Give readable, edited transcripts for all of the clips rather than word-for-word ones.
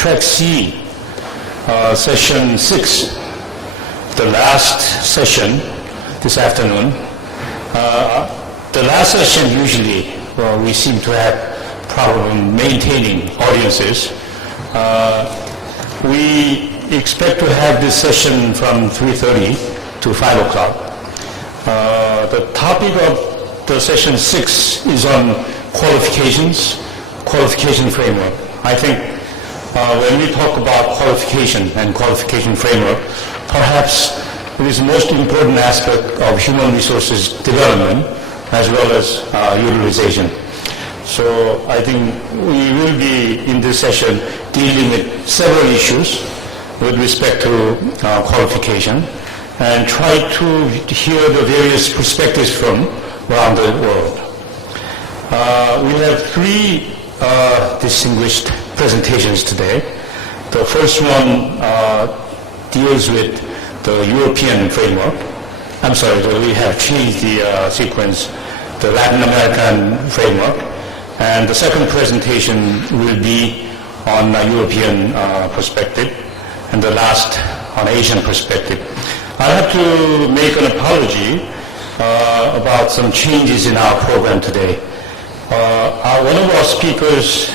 Track C, session 6, the last session this afternoon. The last session usually, we seem to have problem maintaining audiences. We expect to have this session from 3:30 to 5 o'clock. The topic of the session 6 is on qualifications, qualification framework. I think when we talk about qualification and qualification framework, perhaps it is the most important aspect of human resources development as well as utilization. So I think we will be in this session dealing with several issues with respect to qualification and try to hear the various perspectives from around the world. We have three distinguished presentations today. The first one deals with the European framework. I'm sorry, we have changed the sequence, the Latin American framework. And the second presentation will be on a European perspective, and the last on Asian perspective. I have to make an apology about some changes in our program today. One of our speakers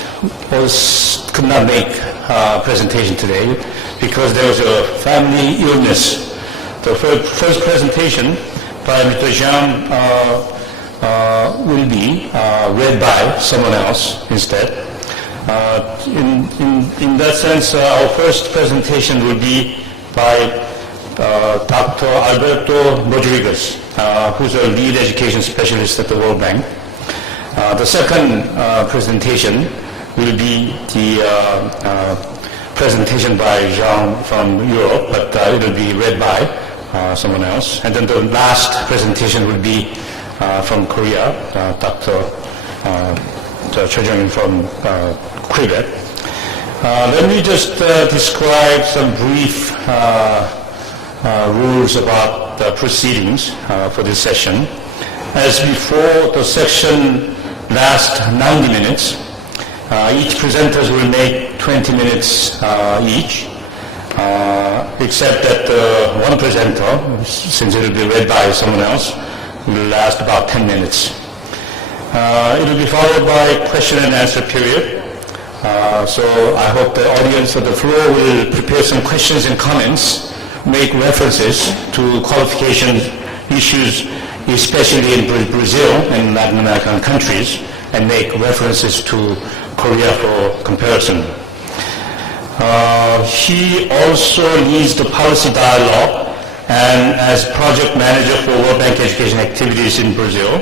could not make a presentation today because there was a family illness. The first presentation by Mr. Jeong will be read by someone else instead. In that sense, our first presentation will be by Dr. Alberto Rodriguez, who's a lead education specialist at the World Bank. The second presentation will be the presentation by Jeong from Europe, but it will be read by someone else. And then the last presentation will be from Korea, Dr. Jeong-Yoon from Quebec. Let me just describe some brief rules about the proceedings for this session. As before, the section lasts 90 minutes. Each presenters will make 20 minutes each, except that one presenter, since it will be read by someone else, will last about 10 minutes. It will be followed by a question and answer period. So I hope the audience on the floor will prepare some questions and comments, make references to qualification issues, especially in Brazil and Latin American countries, and make references to Korea for comparison. He also leads the policy dialogue and as project manager for World Bank education activities in Brazil.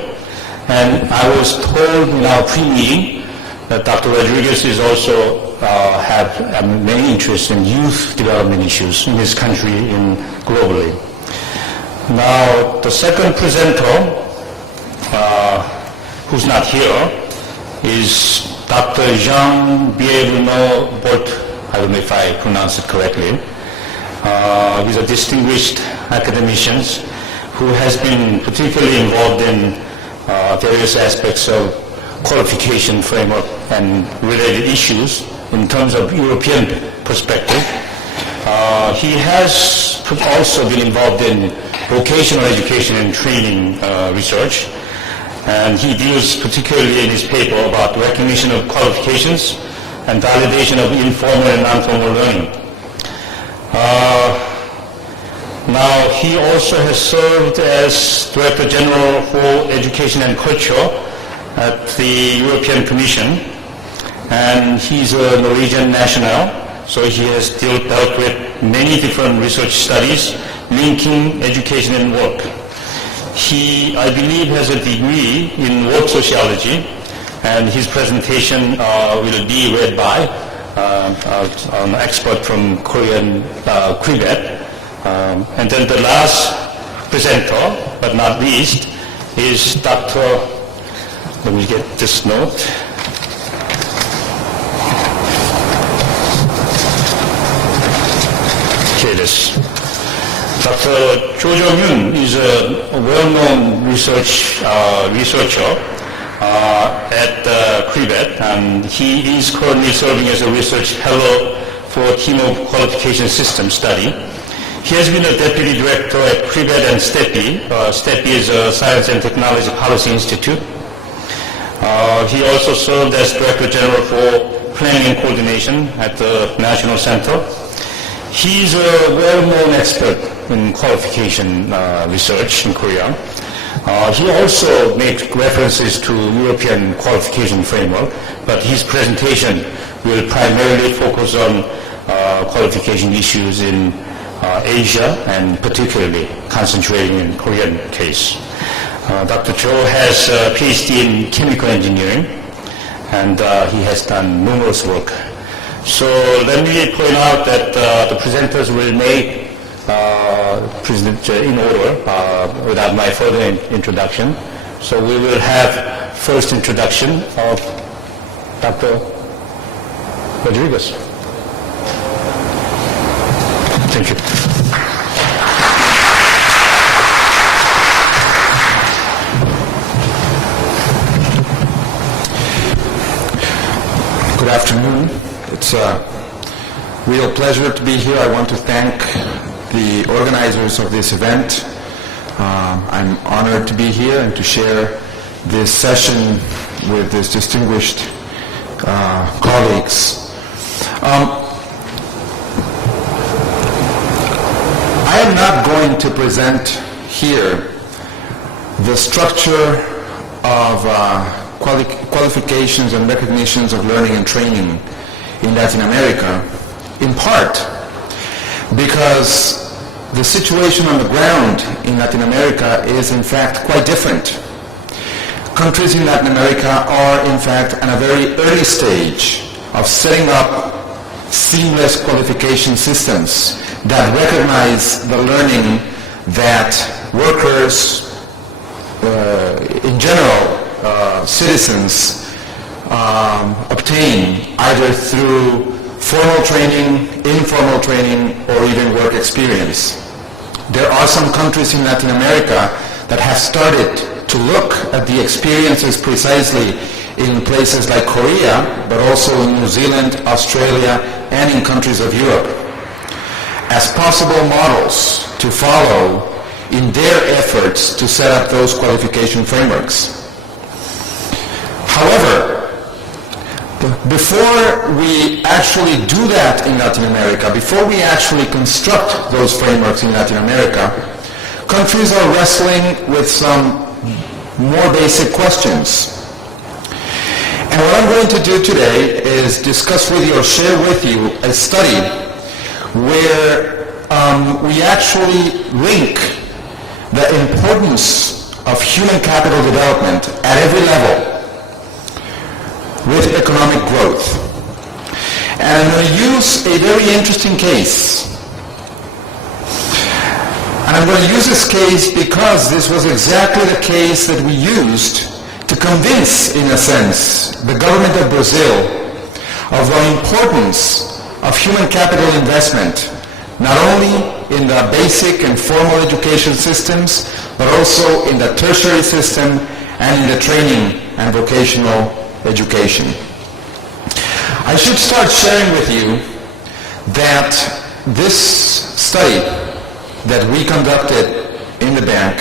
And I was told in our pre-meeting that Dr. Rodriguez is also have many interests in youth development issues in his country and globally. Now, the second presenter, who's not here, is Dr. Bjornabold. I don't know if I pronounce it correctly. He's a distinguished academician who has been particularly involved in various aspects of qualification framework and related issues in terms of European perspective. He has also been involved in vocational education and training research, and he deals particularly in his paper about recognition of qualifications and validation of informal and non-formal learning. Now, he also has served as Director General for Education and Culture at the European Commission, and he's a Norwegian national, so he has dealt with many different research studies linking education and work. He, I believe, has a degree in work sociology, and his presentation will be read by an expert from Korean Quebec. And then the last presenter, but not least, is Dr. Let me get this note. Here it is. Dr. Jeong-Yoon is a well-known researcher at Quebec, and he is currently serving as a research fellow for Team of Qualification System study. He has been a deputy director at CRIBET and STEPI. STEPI is a Science and Technology Policy Institute. He also served as Director General for Planning and Coordination at the National Center. He is a well-known expert in qualification research in Korea. He also makes references to European qualification framework, but his presentation will primarily focus on qualification issues in Asia and particularly concentrating in Korean case. Dr. Cho has a PhD in chemical engineering and he has done numerous work. So let me point out that the presenters will make present in order without my further introduction. So we will have first introduction of Dr. Rodriguez. Thank you. Good afternoon. It's a real pleasure to be here. I want to thank the organizers of this event. I'm honored to be here and to share this session with these distinguished colleagues. I am not going to present here the structure of qualifications and recognitions of learning and training in Latin America, in part because the situation on the ground in Latin America is in fact quite different. Countries in Latin America are in fact at a very early stage of setting up seamless qualification systems that recognize the learning that workers, in general, citizens, obtain either through formal training, informal training, or even work experience. There are some countries in Latin America that have started to look at the experiences precisely in places like Korea, but also in New Zealand, Australia, and in countries of Europe, as possible models to follow in their efforts to set up those qualification frameworks. However, before we actually do that in Latin America, before we actually construct those frameworks in Latin America, countries are wrestling with some more basic questions. And what I'm going to do today is discuss with you or share with you a study where we actually link the importance of human capital development at every level with economic growth. And I'm going to use a very interesting case. And I'm going to use this case because this was exactly the case that we used to convince, in a sense, the government of Brazil of the importance of human capital investment, not only in the basic and formal education systems, but also in the tertiary system and in the training and vocational education. I should start sharing with you that this study that we conducted in the bank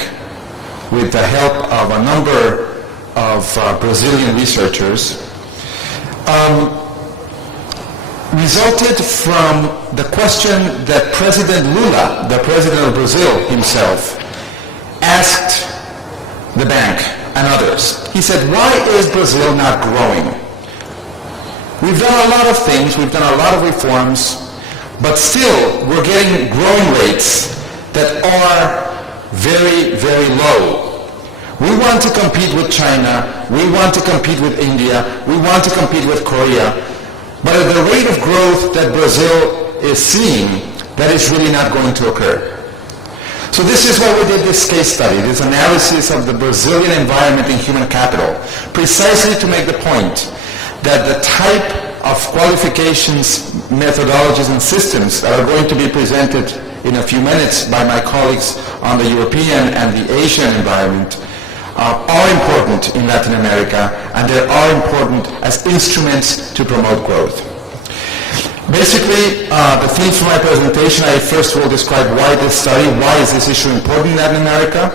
with the help of a number of Brazilian researchers resulted from the question that President Lula, the president of Brazil himself, asked the bank and others. He said, why is Brazil not growing? We've done a lot of things, we've done a lot of reforms, but still we're getting growing rates that are very, very low. We want to compete with China, we want to compete with India, we want to compete with Korea, but at the rate of growth that Brazil is seeing, that is really not going to occur. So this is why we did this case study, this analysis of the Brazilian environment in human capital, precisely to make the point that the type of qualifications, methodologies, and systems that are going to be presented in a few minutes by my colleagues on the European and the Asian environment are important in Latin America, and they are important as instruments to promote growth. Basically, the themes for my presentation, I first will describe why this study, why is this issue important in Latin America.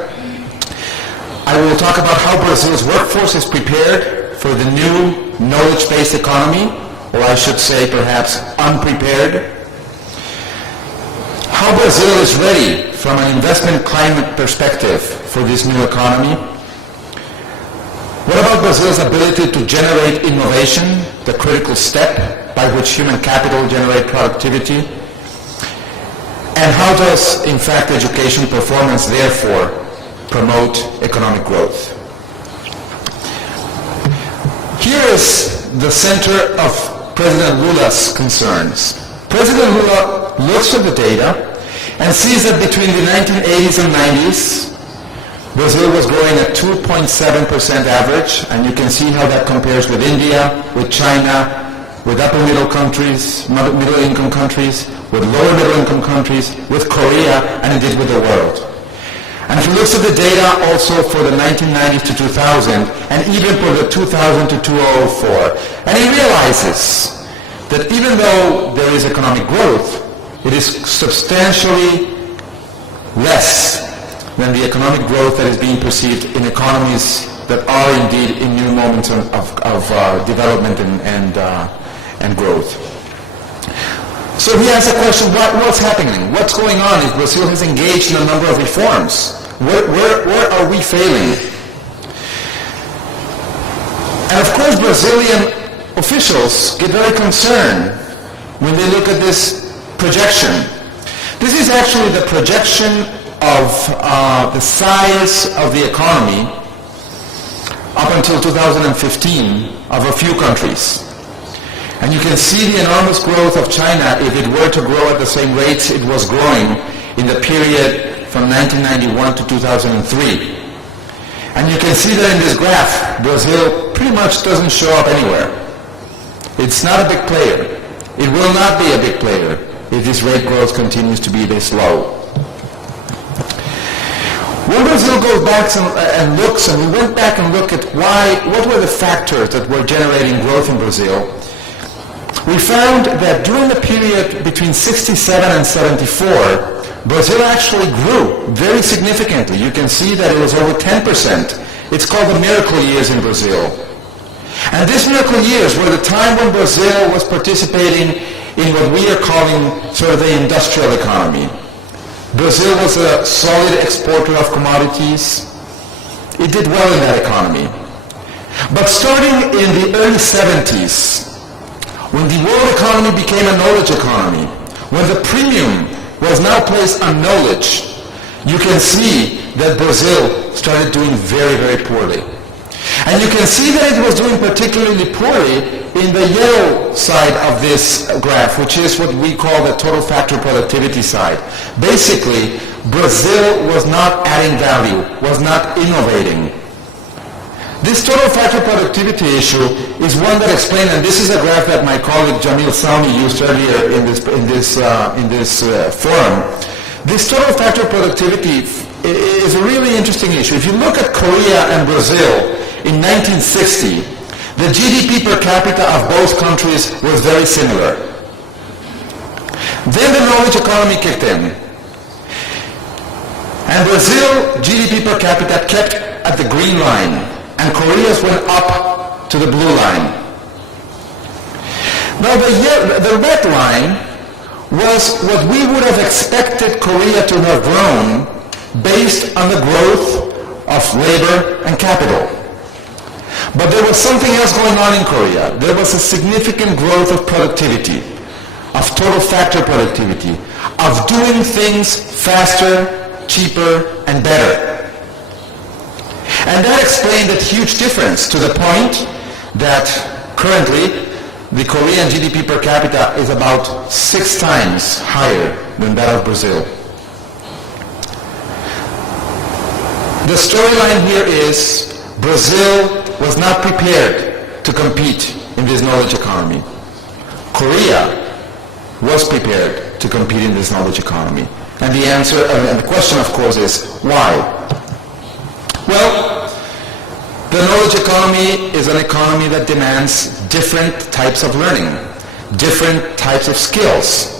I will talk about how Brazil's workforce is prepared for the new knowledge-based economy, or I should say perhaps unprepared. How Brazil is ready from an investment climate perspective for this new economy. What about Brazil's ability to generate innovation, the critical step by which human capital generate productivity? And how does, in fact, education performance therefore promote economic growth? Here is the center of President Lula's concerns. President Lula looks at the data and sees that between the 1980s and 90s, Brazil was growing at 2.7% average, and you can see how that compares with India, with China, with upper middle countries, middle income countries, with lower middle income countries, with Korea, and indeed with the world. And he looks at the data also for the 1990s to 2000, and even for the 2000 to 2004, and he realizes that even though there is economic growth, it is substantially less than the economic growth that is being perceived in economies that are indeed in new moments of development and growth. So he asks the question, what's happening? What's going on if Brazil has engaged in a number of reforms? Where are we failing? And of course Brazilian officials get very concerned when they look at this projection. This is actually the projection of the size of the economy up until 2015 of a few countries. And you can see the enormous growth of China if it were to grow at the same rates it was growing in the period from 1991 to 2003. And you can see that in this graph, Brazil pretty much doesn't show up anywhere. It's not a big player. It will not be a big player if this rate growth continues to be this low. When Brazil goes back and looks, and we went back and looked at what were the factors that were generating growth in Brazil, we found that during the period between 67 and 74, Brazil actually grew very significantly. You can see that it was over 10%. It's called the miracle years in Brazil. And these miracle years were the time when Brazil was participating in what we are calling sort of the industrial economy. Brazil was a solid exporter of commodities. It did well in that economy. But starting in the early 70s, when the world economy became a knowledge economy, when the premium was now placed on knowledge, you can see that Brazil started doing very, very poorly. And you can see that it was doing particularly poorly in the yellow side of this graph, which is what we call the total factor productivity side. Basically, Brazil was not adding value, was not innovating. This total factor productivity issue is one that explains, and this is a graph that my colleague Jamil Salmi used earlier in this forum. This total factor productivity is a really interesting issue. If you look at Korea and Brazil in 1960, the GDP per capita of both countries was very similar. Then the knowledge economy kicked in. And Brazil GDP per capita kept at the green line, and Korea's went up to the blue line. Now the red line was what we would have expected Korea to have grown based on the growth of labor and capital. But there was something else going on in Korea. There was a significant growth of productivity, of total factor productivity, of doing things faster, cheaper, and better. And that explained that huge difference to the point that currently the Korean GDP per capita is about 6 times higher than that of Brazil. The storyline here is Brazil was not prepared to compete in this knowledge economy. Korea was prepared to compete in this knowledge economy. And the answer, and the question of course is, why? Well, the knowledge economy is an economy that demands different types of learning. different types of skills.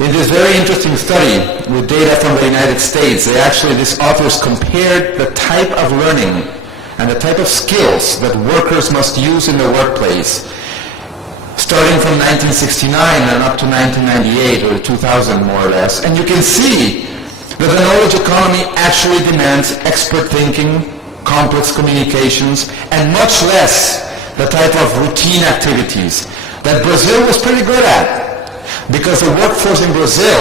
In this very interesting study with data from the United States, these authors compared the type of learning and the type of skills that workers must use in the workplace, starting from 1969 and up to 1998 or 2000 more or less. And you can see that the knowledge economy actually demands expert thinking, complex communications, and much less the type of routine activities that Brazil was pretty good at, because the workforce in Brazil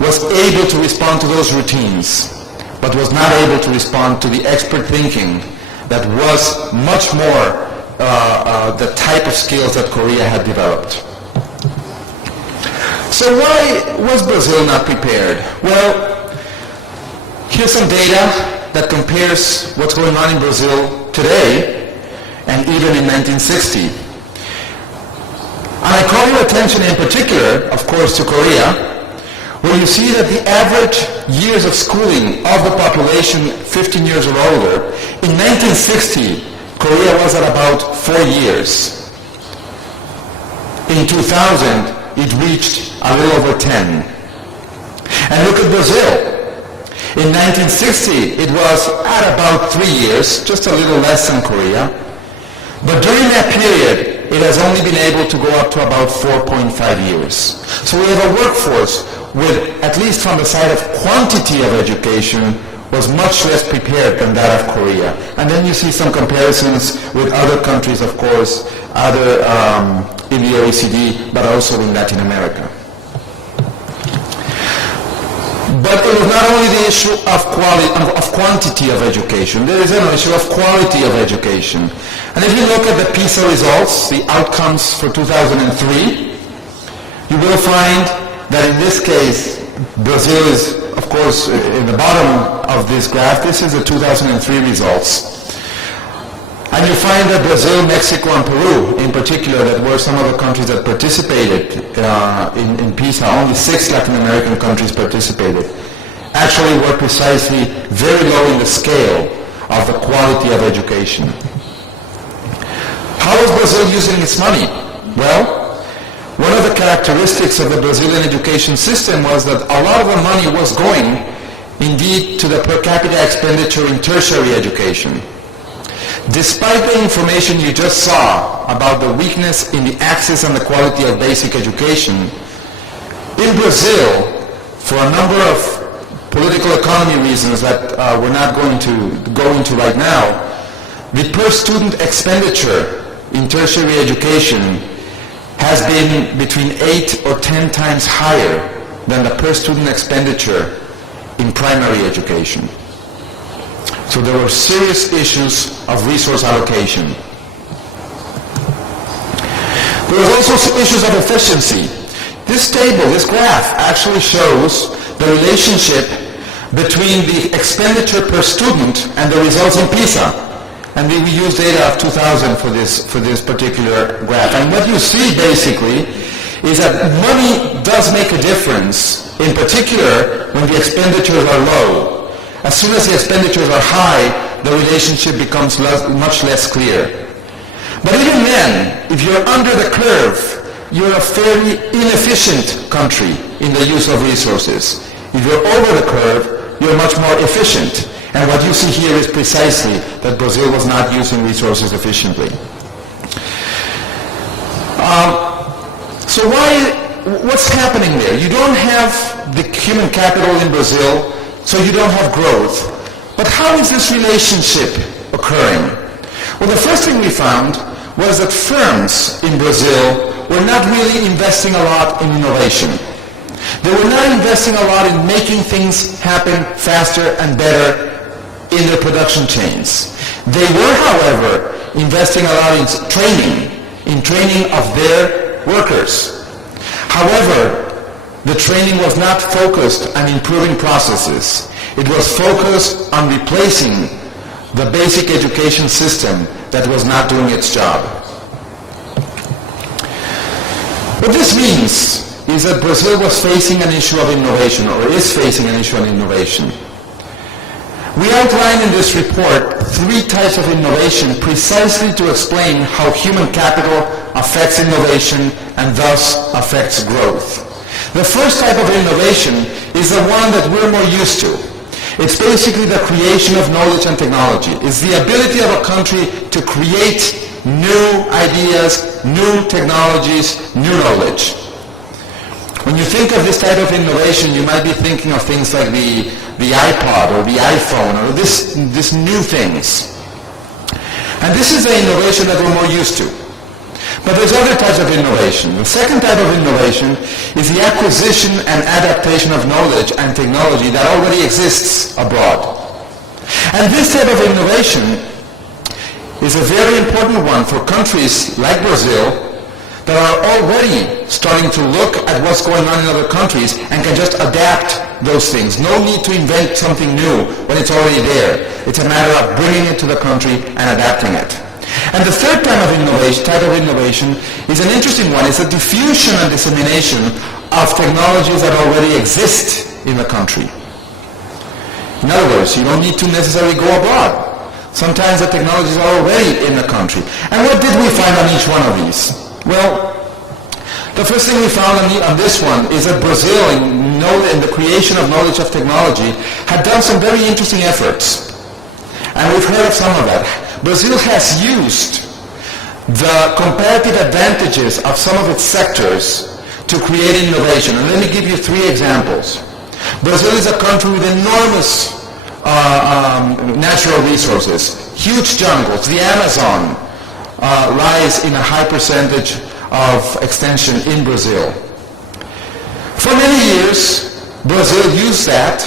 was able to respond to those routines, but was not able to respond to the expert thinking that was much more the type of skills that Korea had developed. So why was Brazil not prepared? Well, here's some data that compares what's going on in Brazil today and even in 1960. And I call your attention in particular, of course, to Korea, where you see that the average years of schooling of the population 15 years or older, in 1960, Korea was at about 4 years. In 2000, it reached a little over 10. And look at Brazil. In 1960, it was at about 3 years, just a little less than Korea. But during that period, it has only been able to go up to about 4.5 years. So we have a workforce with, at least from the side of quantity of education, was much less prepared than that of Korea. And then you see some comparisons with other countries, of course, other in the OECD, but also in Latin America. But it was not only the issue of quantity of education, there is an issue of quality of education. And if you look at the PISA results, the outcomes for 2003, you will find that in this case, Brazil is, of course, in the bottom of this graph. This is the 2003 results. And you find that Brazil, Mexico, and Peru, in particular, that were some of the countries that participated in PISA, only 6 Latin American countries participated, actually were precisely very low in the scale of the quality of education. How is Brazil using its money? Well, one of the characteristics of the Brazilian education system was that a lot of the money was going, indeed, to the per capita expenditure in tertiary education. Despite the information you just saw about the weakness in the access and the quality of basic education, in Brazil, for a number of political economy reasons that we're not going to go into right now, the per student expenditure in tertiary education has been between 8 or 10 times higher than the per student expenditure in primary education. So there were serious issues of resource allocation. There was also issues of efficiency. This table, this graph, actually shows the relationship between the expenditure per student and the results in PISA. And we use data of 2000 for this particular graph. And what you see basically is that money does make a difference, in particular when the expenditures are low. As soon as the expenditures are high, the relationship becomes much less clear. But even then, if you're under the curve, you're a fairly inefficient country in the use of resources. If you're over the curve, you're much more efficient. And what you see here is precisely that Brazil was not using resources efficiently. So what's happening there? You don't have the human capital in Brazil, so you don't have growth. But how is this relationship occurring? Well, the first thing we found was that firms in Brazil were not really investing a lot in innovation. They were not investing a lot in making things happen faster and better in their production chains. They were, however, investing a lot in training of their workers. However, the training was not focused on improving processes. It was focused on replacing the basic education system that was not doing its job. What this means is that Brazil was facing an issue of innovation, or is facing an issue of innovation. We outline in this report 3 types of innovation precisely to explain how human capital affects innovation and thus affects growth. The first type of innovation is the one that we're more used to. It's basically the creation of knowledge and technology. It's the ability of a country to create new ideas, new technologies, new knowledge. When you think of this type of innovation, you might be thinking of things like the iPod or the iPhone or this new things. And this is the innovation that we're more used to. But there's other types of innovation. The second type of innovation is the acquisition and adaptation of knowledge and technology that already exists abroad. And this type of innovation is a very important one for countries like Brazil that are already starting to look at what's going on in other countries and can just adapt those things. No need to invent something new when it's already there. It's a matter of bringing it to the country and adapting it. And the third type of innovation is an interesting one. It's the diffusion and dissemination of technologies that already exist in the country. In other words, you don't need to necessarily go abroad. Sometimes the technologies are already in the country. And what did we find on each one of these? Well, the first thing we found on this one is that Brazil, in the creation of knowledge of technology, had done some very interesting efforts. And we've heard of some of that. Brazil has used the comparative advantages of some of its sectors to create innovation. And let me give you 3 examples. Brazil is a country with enormous natural resources, huge jungles. The Amazon lies in a high percentage of extension in Brazil. For many years, Brazil used that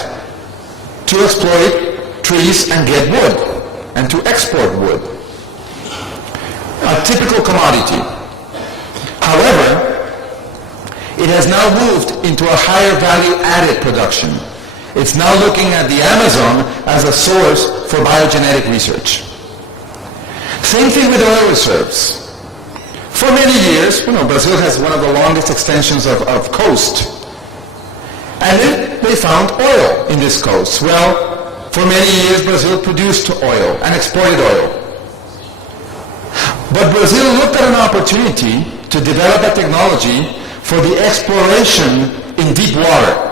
to exploit trees and get wood, and to export wood. A typical commodity. However, it has now moved into a higher value-added production. It's now looking at the Amazon as a source for biogenetic research. Same thing with oil reserves. For many years, Brazil has one of the longest extensions of coast. And then they found oil in this coast. Well, for many years, Brazil produced oil and exported oil. But Brazil looked at an opportunity to develop a technology for the exploration in deep water.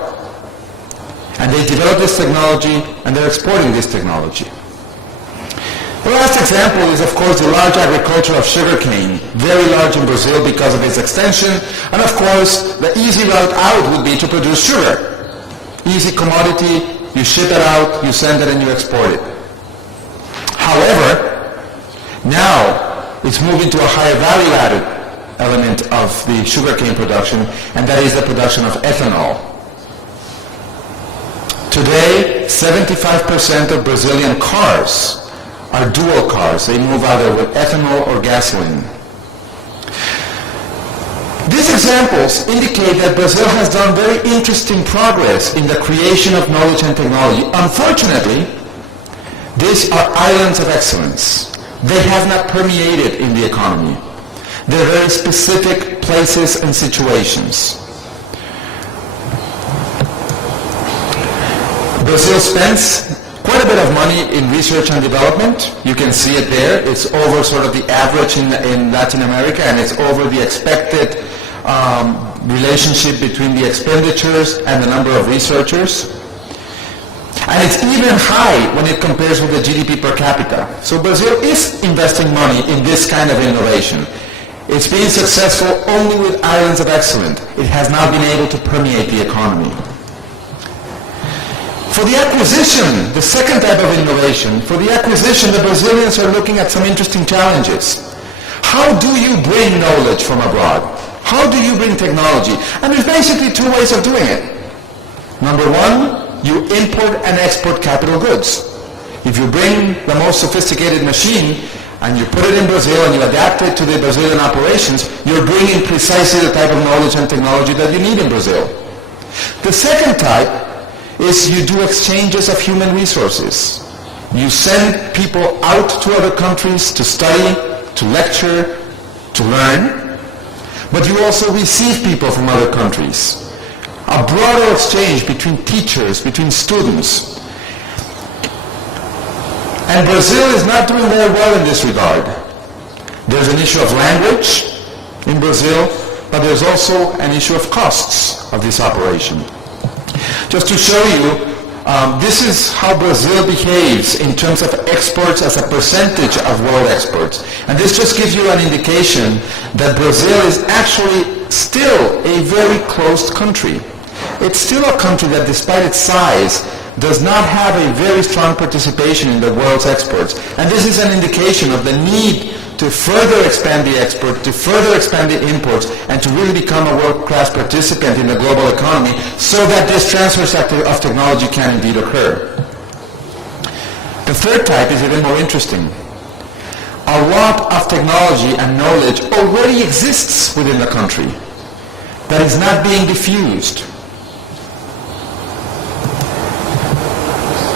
And they developed this technology, and they're exporting this technology. The last example is, of course, the large agriculture of sugarcane, very large in Brazil because of its extension, and of course, the easy route out would be to produce sugar. Easy commodity, you ship it out, you send it, and you export it. However, now it's moving to a higher value-added element of the sugarcane production, and that is the production of ethanol. Today, 75% of Brazilian cars are dual cars. They move either with ethanol or gasoline. These examples indicate that Brazil has done very interesting progress in the creation of knowledge and technology. Unfortunately, these are islands of excellence. They have not permeated in the economy. They're very specific places and situations. Brazil spends quite a bit of money in research and development. You can see it there. It's over sort of the average in Latin America, and it's over the expected relationship between the expenditures and the number of researchers. And it's even high when it compares with the GDP per capita. So Brazil is investing money in this kind of innovation. It's been successful only with islands of excellence. It has not been able to permeate the economy. For the acquisition, the second type of innovation, for the acquisition, the Brazilians are looking at some interesting challenges. How do you bring knowledge from abroad? How do you bring technology? And there's basically 2 ways of doing it. Number 1, you import and export capital goods. If you bring the most sophisticated machine and you put it in Brazil and you adapt it to the Brazilian operations, you're bringing precisely the type of knowledge and technology that you need in Brazil. The second type is you do exchanges of human resources. You send people out to other countries to study, to lecture, to learn, but you also receive people from other countries. A broader exchange between teachers, between students. And Brazil is not doing very well in this regard. There's an issue of language, in Brazil, but there's also an issue of costs of this operation. Just to show you, this is how Brazil behaves in terms of exports as a percentage of world exports. And this just gives you an indication that Brazil is actually still a very closed country. It's still a country that, despite its size, does not have a very strong participation in the world's exports. And this is an indication of the need to further expand the export, to further expand the imports, and to really become a world-class participant in the global economy so that this transfer of technology can indeed occur. The third type is even more interesting. A lot of technology and knowledge already exists within the country that is not being diffused.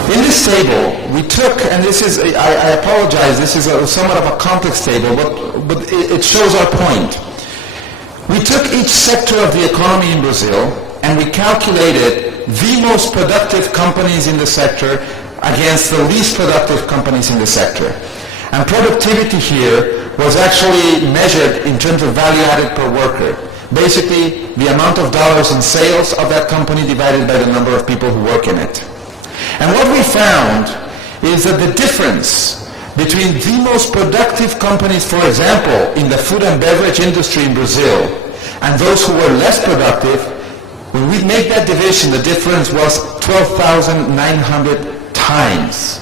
In this table, we took, and this is, I apologize, this is somewhat of a complex table, but it shows our point. We took each sector of the economy in Brazil, and we calculated the most productive companies in the sector against the least productive companies in the sector. And productivity here was actually measured in terms of value added per worker. Basically, the amount of dollars in sales of that company divided by the number of people who work in it. And what we found is that the difference between the most productive companies, for example, in the food and beverage industry in Brazil, and those who were less productive, when we make that division, the difference was 12,900 times.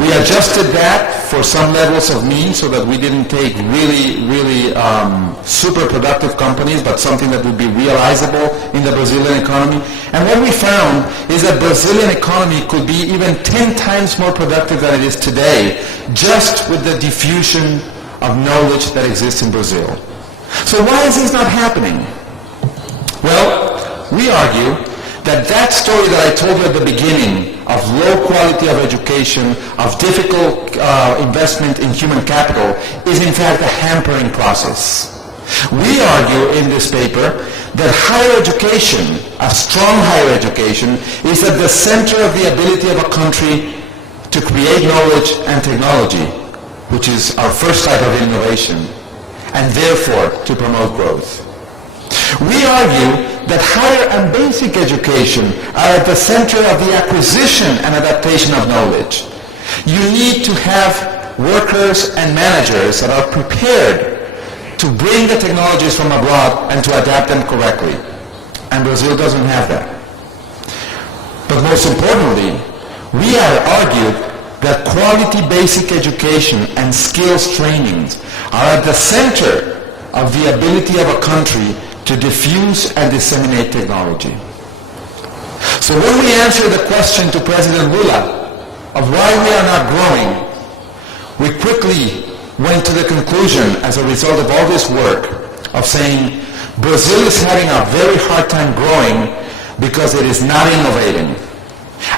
We adjusted that for some levels of mean so that we didn't take really super productive companies, but something that would be realizable in the Brazilian economy. And what we found is that Brazilian economy could be even 10 times more productive than it is today, just with the diffusion of knowledge that exists in Brazil. So why is this not happening? Well, we argue that story that I told you at the beginning of low quality of education, of difficult investment in human capital, is in fact a hampering process. We argue in this paper that higher education, a strong higher education, is at the center of the ability of a country to create knowledge and technology, which is our first type of innovation, and therefore to promote growth. We argue that higher and basic education are at the center of the acquisition and adaptation of knowledge. You need to have workers and managers that are prepared to bring the technologies from abroad and to adapt them correctly. And Brazil doesn't have that. But most importantly, we have argued that quality basic education and skills trainings are at the center of the ability of a country to diffuse and disseminate technology. So when we answer the question to President Lula of why we are not growing, we quickly went to the conclusion, as a result of all this work, of saying Brazil is having a very hard time growing because it is not innovating.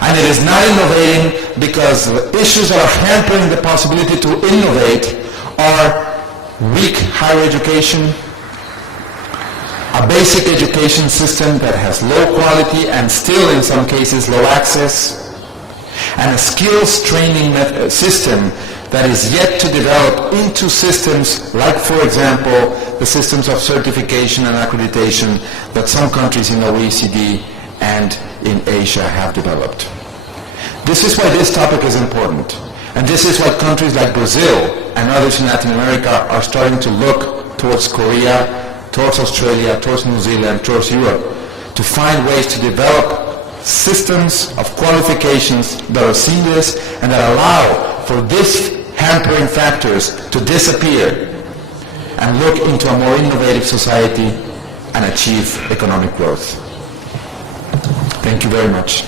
And it is not innovating because the issues that are hampering the possibility to innovate are weak higher education, a basic education system that has low quality and still in some cases low access, and a skills training system that is yet to develop into systems like, for example, the systems of certification and accreditation that some countries in the OECD and in Asia have developed. This is why this topic is important. And this is why countries like Brazil and others in Latin America are starting to look towards Korea, towards Australia, towards New Zealand, towards Europe, to find ways to develop systems of qualifications that are seamless and that allow for these hampering factors to disappear and look into a more innovative society and achieve economic growth. Thank you very much.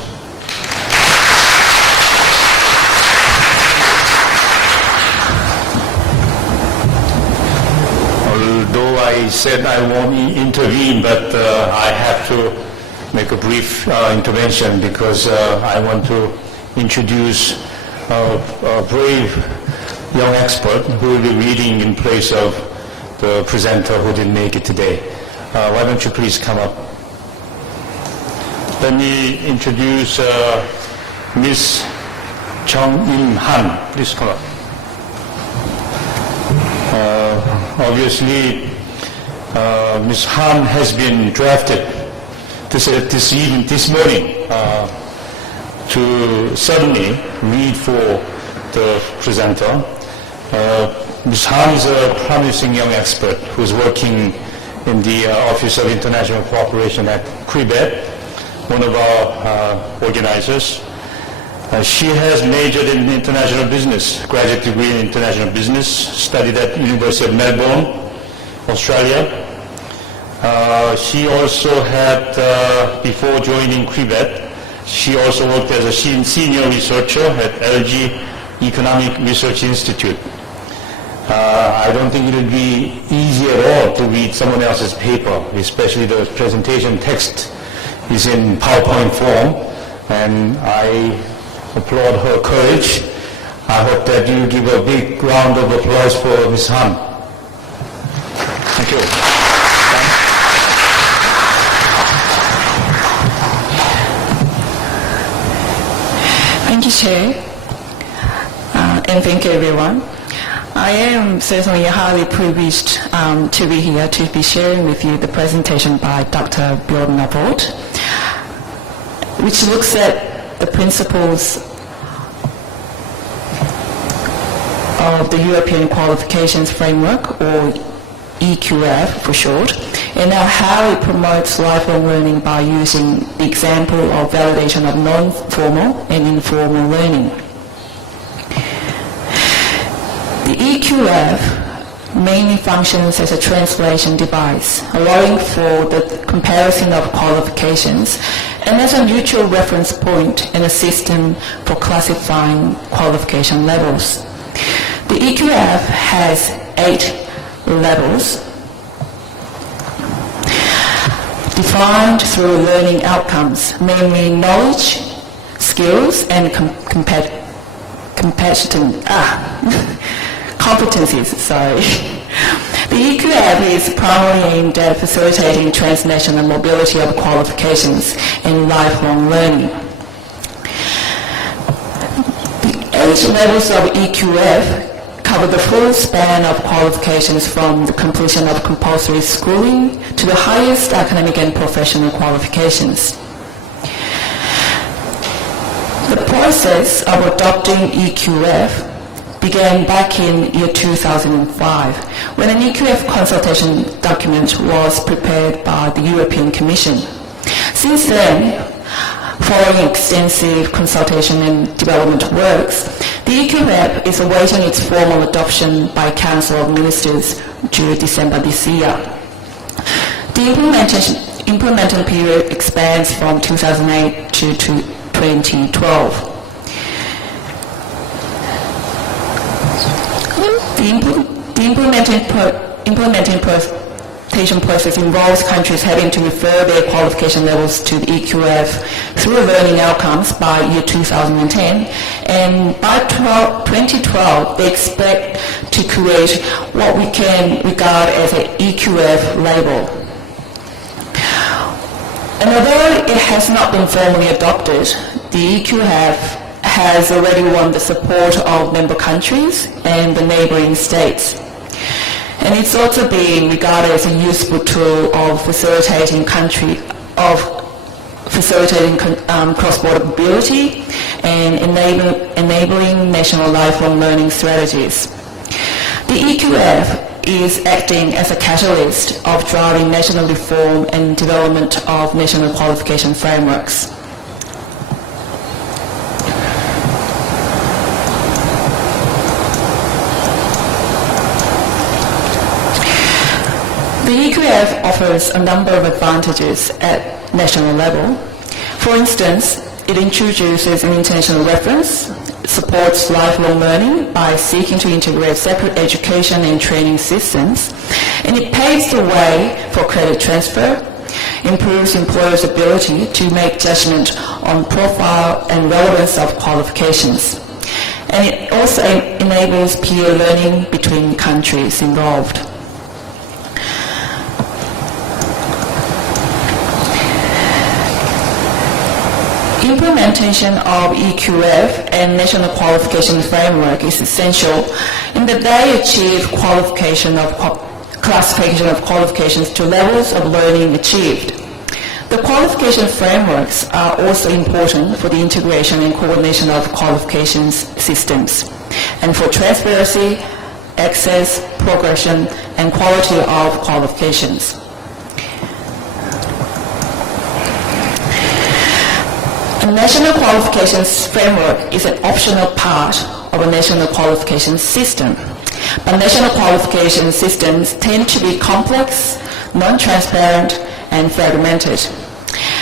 Although I said I won't intervene, but I have to make a brief intervention because I want to introduce a brave young expert who will be reading in place of the presenter who didn't make it today. Why don't you please come up? Let me introduce Miss Jeong-Yoon. Please come up. Obviously, Ms. Han has been drafted this morning to suddenly read for the presenter. Ms. Han is a promising young expert who is working in the Office of International Cooperation at QUEBET, one of our organizers. She has majored in international business, graduate degree in international business, studied at University of Melbourne, Australia. She also had, before joining QUEBET, she also worked as a senior researcher at LG Economic Research Institute. I don't think it would be easy at all to read someone else's paper, especially the presentation text is in PowerPoint form, and I applaud her courage. I hope that you give a big round of applause for Ms. Han. Thank you. Thank you, Chair, and thank you, everyone. I am certainly highly privileged to be here to be sharing with you the presentation by Dr. Bjornabold, which looks at the principles of the European Qualifications Framework, or EQF for short, and now how it promotes lifelong learning by using the example of validation of non-formal and informal learning. The EQF mainly functions as a translation device, allowing for the comparison of qualifications and as a neutral reference point and a system for classifying qualification levels. The EQF has 8 levels defined through learning outcomes, mainly knowledge, skills, and competencies. The EQF is primarily aimed at facilitating transnational mobility of qualifications and lifelong learning. The 8 levels of EQF cover the full span of qualifications from the completion of compulsory schooling to the highest academic and professional qualifications. The process of adopting EQF began back in year 2005 when an EQF consultation document was prepared by the European Commission. Since then, following extensive consultation and development works, the EQF is awaiting its formal adoption by Council of Ministers due December this year. The implementation period expands from 2008 to 2012. The implementation process involves countries having to refer their qualification levels to the EQF through learning outcomes by year 2010, and by 2012 they expect to create what we can regard as an EQF label. And although it has not been formally adopted, the EQF has already won the support of member countries and the neighbouring states. And it's also being regarded as a useful tool of facilitating cross-border mobility and enabling national lifelong learning strategies. The EQF is acting as a catalyst of driving national reform and development of national qualification frameworks. The EQF offers a number of advantages at national level. For instance, it introduces an international reference, supports lifelong learning by seeking to integrate separate education and training systems, and it paves the way for credit transfer, improves employers' ability to make judgment on profile and relevance of qualifications, and it also enables peer learning between countries involved. implementation of EQF and National Qualification Framework is essential in that they achieve classification of qualifications to levels of learning achieved. The qualification frameworks are also important for the integration and coordination of qualifications systems and for transparency, access, progression, and quality of qualifications. A national qualifications framework is an optional part of a national qualification system, but national qualification systems tend to be complex, non-transparent, and fragmented.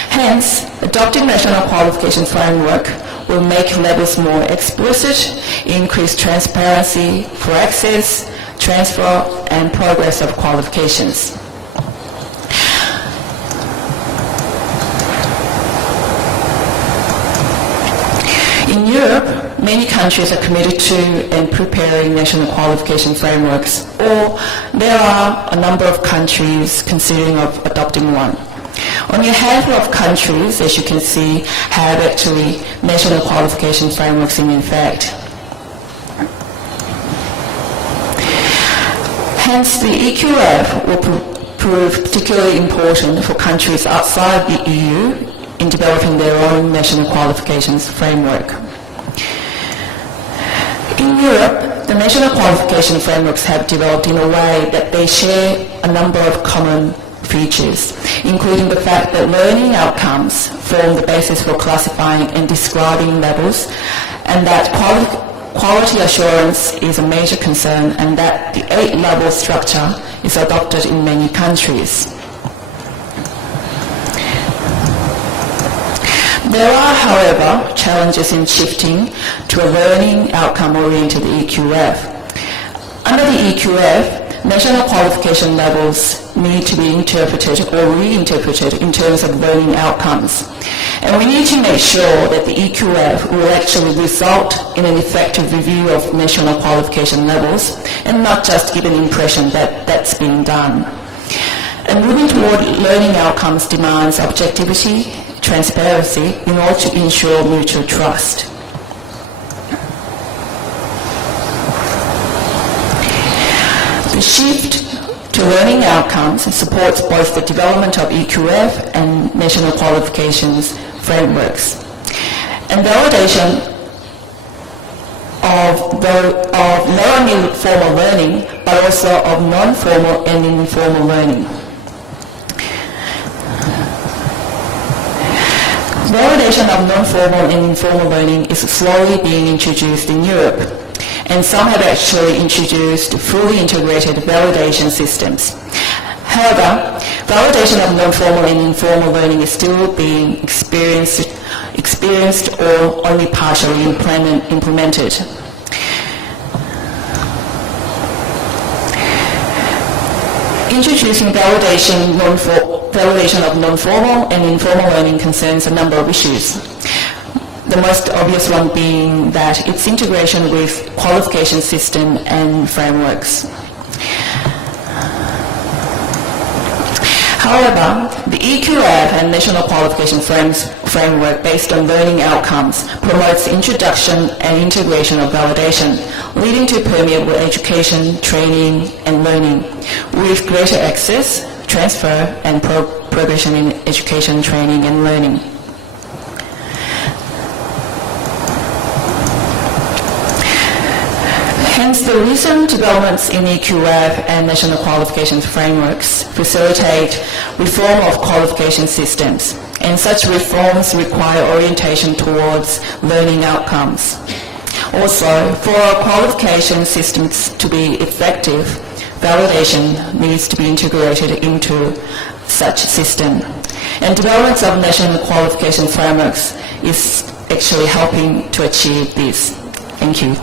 Hence, adopting national qualification framework will make levels more explicit, increase transparency for access, transfer, and progress of qualifications. In Europe, many countries are committed to and preparing national qualification frameworks, or there are a number of countries considering of adopting one. Only a handful of countries, as you can see, have actually national qualification frameworks in effect. Hence, the EQF will prove particularly important for countries outside the EU in developing their own national qualifications framework. In Europe, the national qualification frameworks have developed in a way that they share a number of common features, including the fact that learning outcomes form the basis for classifying and describing levels, and that quality assurance is a major concern, and that the 8-level structure is adopted in many countries. There are, however, challenges in shifting to a learning outcome-oriented EQF. Under the EQF, national qualification levels need to be interpreted or reinterpreted in terms of learning outcomes. And we need to make sure that the EQF will actually result in an effective review of national qualification levels and not just give an impression that that's being done. And moving toward learning outcomes demands objectivity, transparency in order to ensure mutual trust. The shift to learning outcomes supports both the development of EQF and national qualifications frameworks, and validation of not only formal learning but also of non-formal and informal learning. Validation of non-formal and informal learning is slowly being introduced in Europe, and some have actually introduced fully integrated validation systems. However, validation of non-formal and informal learning is still being experienced or only partially implemented. Introducing validation of non-formal and informal learning concerns a number of issues. The most obvious one being that its integration with qualification system and frameworks. However, the EQF and National Qualification Framework based on learning outcomes promotes the introduction and integration of validation, leading to permeable education, training, and learning, with greater access, transfer, and progression in education, training, and learning. Hence, the recent developments in EQF and National Qualifications Frameworks facilitate reform of qualification systems, and such reforms require orientation towards learning outcomes. Also, for our qualification systems to be effective, validation needs to be integrated into such system. And development of National Qualification Frameworks is actually helping to achieve this. Thank you.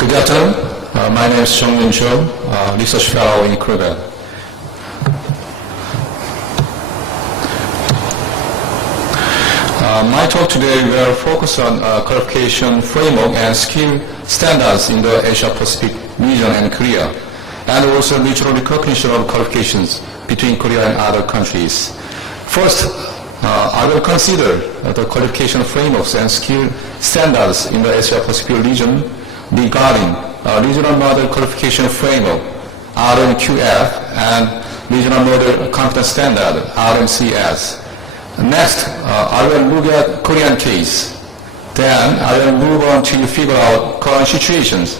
Good afternoon. My name is Jeong-Yoon, Research Fellow in Korea. My talk today will focus on qualification framework and skill standards in the Asia-Pacific region and Korea, and also mutual recognition of qualifications between Korea and other countries. First, I will consider the qualification frameworks and skill standards in the Asia-Pacific region regarding Regional Model Qualification Framework, RMQF, and Regional Model Competence Standard, RMCS. Next, I will look at Korean case. Then I will move on to figure out current situations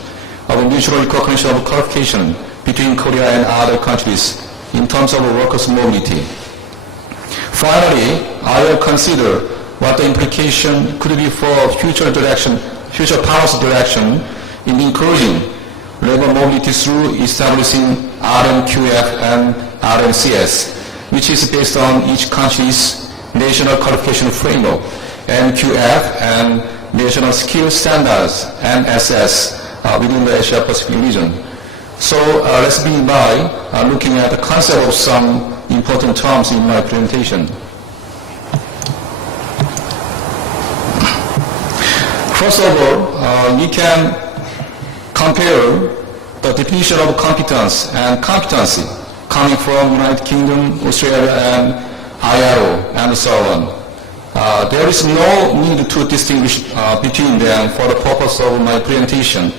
of mutual recognition of qualification between Korea and other countries in terms of workers' mobility. Finally, I will consider what the implication could be for future policy direction in encouraging labor mobility through establishing RMQF and RMCS, which is based on each country's National Qualification Framework, NQF, and National Skill Standards, NSS, within the Asia-Pacific region. So let's begin by looking at the concept of some important terms in my presentation. First of all, we can compare the definition of competence and competency coming from United Kingdom, Australia, and ILO, and so on. There is no need to distinguish between them for the purpose of my presentation,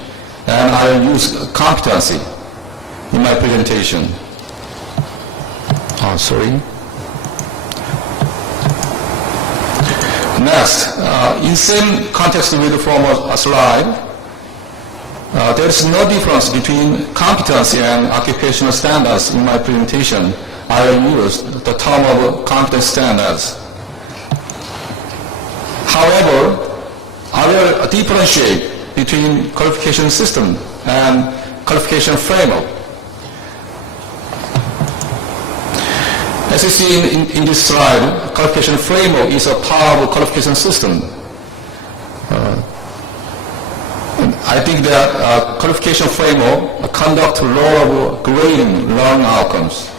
and I will use competency in my presentation. Next, in same context with the former slide, there is no difference between competency and occupational standards in my presentation. I will use the term of competence standards. However, I will differentiate between qualification system and qualification framework. As you see in this slide, qualification framework is a part of a qualification system. I think that qualification framework conduct role of grading learning outcomes.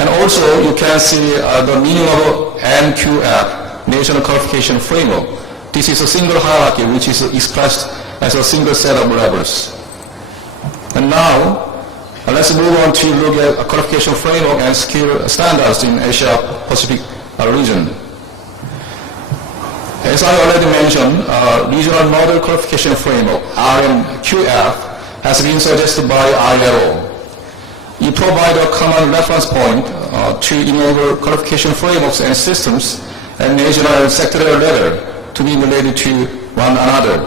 And also you can see the meaning of NQF, National Qualification Framework. This is a single hierarchy which is expressed as a single set of levels. And now, let's move on to look at qualification framework and skill standards in Asia-Pacific region. As I already mentioned, Regional Model Qualification Framework, RMQF, has been suggested by ILO. It provides a common reference point to enable qualification frameworks and systems at national and sectoral level to be related to one another.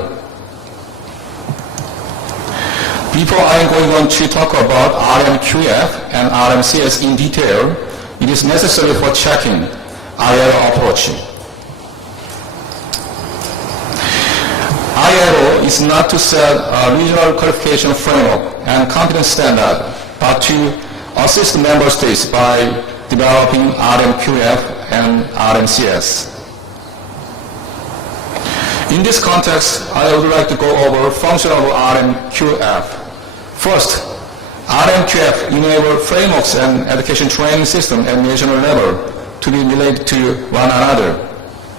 Before I am going on to talk about RMQF and RMCS in detail, it is necessary for checking ILO approach. ILO is not to set a regional qualification framework and competence standard, but to assist member states by developing RMQF and RMCS. In this context, I would like to go over function of RMQF. First, RMQF enable frameworks and education training system at national level to be related to one another.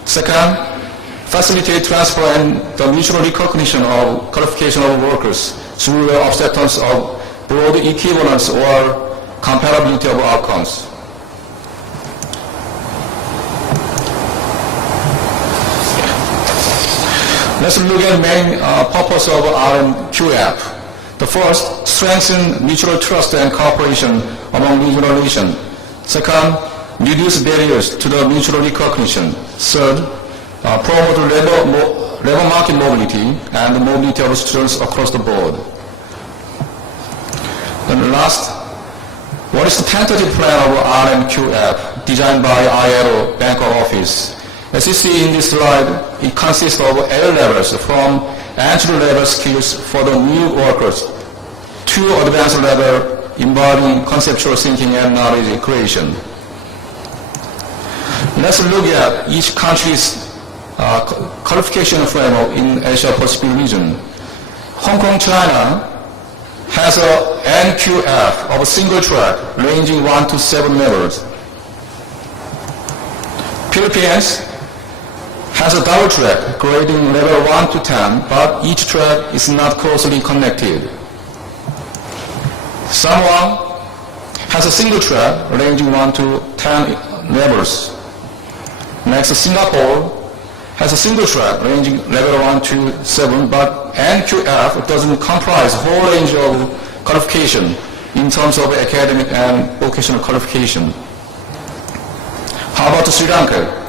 Second, facilitate transfer and the mutual recognition of qualification of workers through the acceptance of broad equivalence or comparability of outcomes. Let's look at the main purpose of RMQF. The first, strengthen mutual trust and cooperation among regional nations. Second, reduce barriers to the mutual recognition. Third, promote labor market mobility and the mobility of students across the board. And last, what is the tentative plan of RMQF designed by ILO Bangkok office? As you see in this slide, it consists of L levels from entry-level skills for the new workers to advanced level involving conceptual thinking and knowledge creation. Let's look at each country's qualification framework in Asia-Pacific region. Hong Kong, China has a NQF of a single track ranging 1 to 7 levels. Philippines has a double track grading level 1 to 10, but each track is not closely connected. Samoa has a single track ranging 1 to 10 levels. Next, Singapore has a single track ranging level 1 to 7, but NQF doesn't comprise a whole range of qualification in terms of academic and vocational qualification. How about Sri Lanka?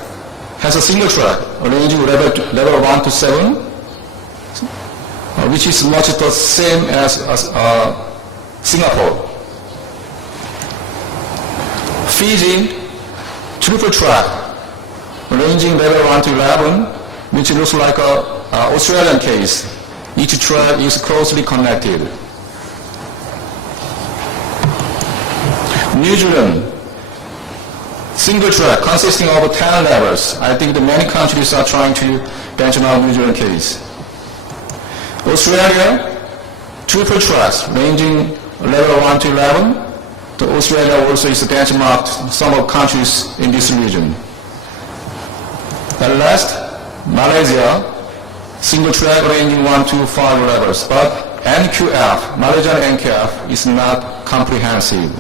Has a single track ranging level 1 to 7, which is much the same as Singapore. Fiji, triple track ranging level 1 to 11, which looks like an Australian case. Each track is closely connected. New Zealand, single track consisting of 10 levels. I think that many countries are trying to benchmark New Zealand case. Australia, triple tracks ranging level 1 to 11. Australia also is benchmarked some of countries in this region. And last, Malaysia, single track ranging 1 to 5 levels, but NQF, Malaysian NQF, is not comprehensive.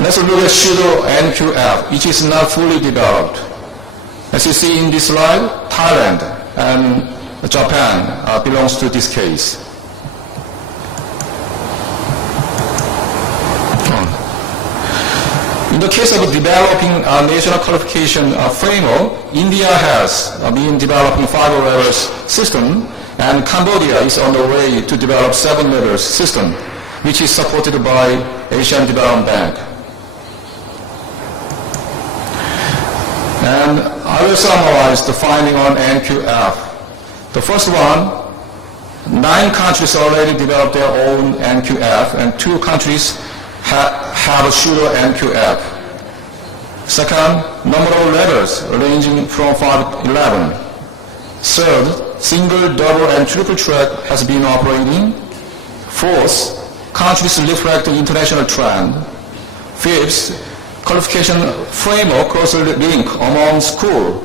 Let's look at pseudo NQF, which is not fully developed. As you see in this slide, Thailand and Japan belongs to this case. In the case of developing a national qualification framework, India has been developing 5 levels system, and Cambodia is on the way to develop 7 levels system, which is supported by Asian Development Bank. And I will summarize the finding on NQF. The first one, 9 countries already developed their own NQF, and 2 countries have a pseudo NQF. Second, number of levels ranging from 5 to 11. Third, single, double, and triple track has been operating. Fourth, countries reflect the international trend. Fifth, qualification framework closely link among school,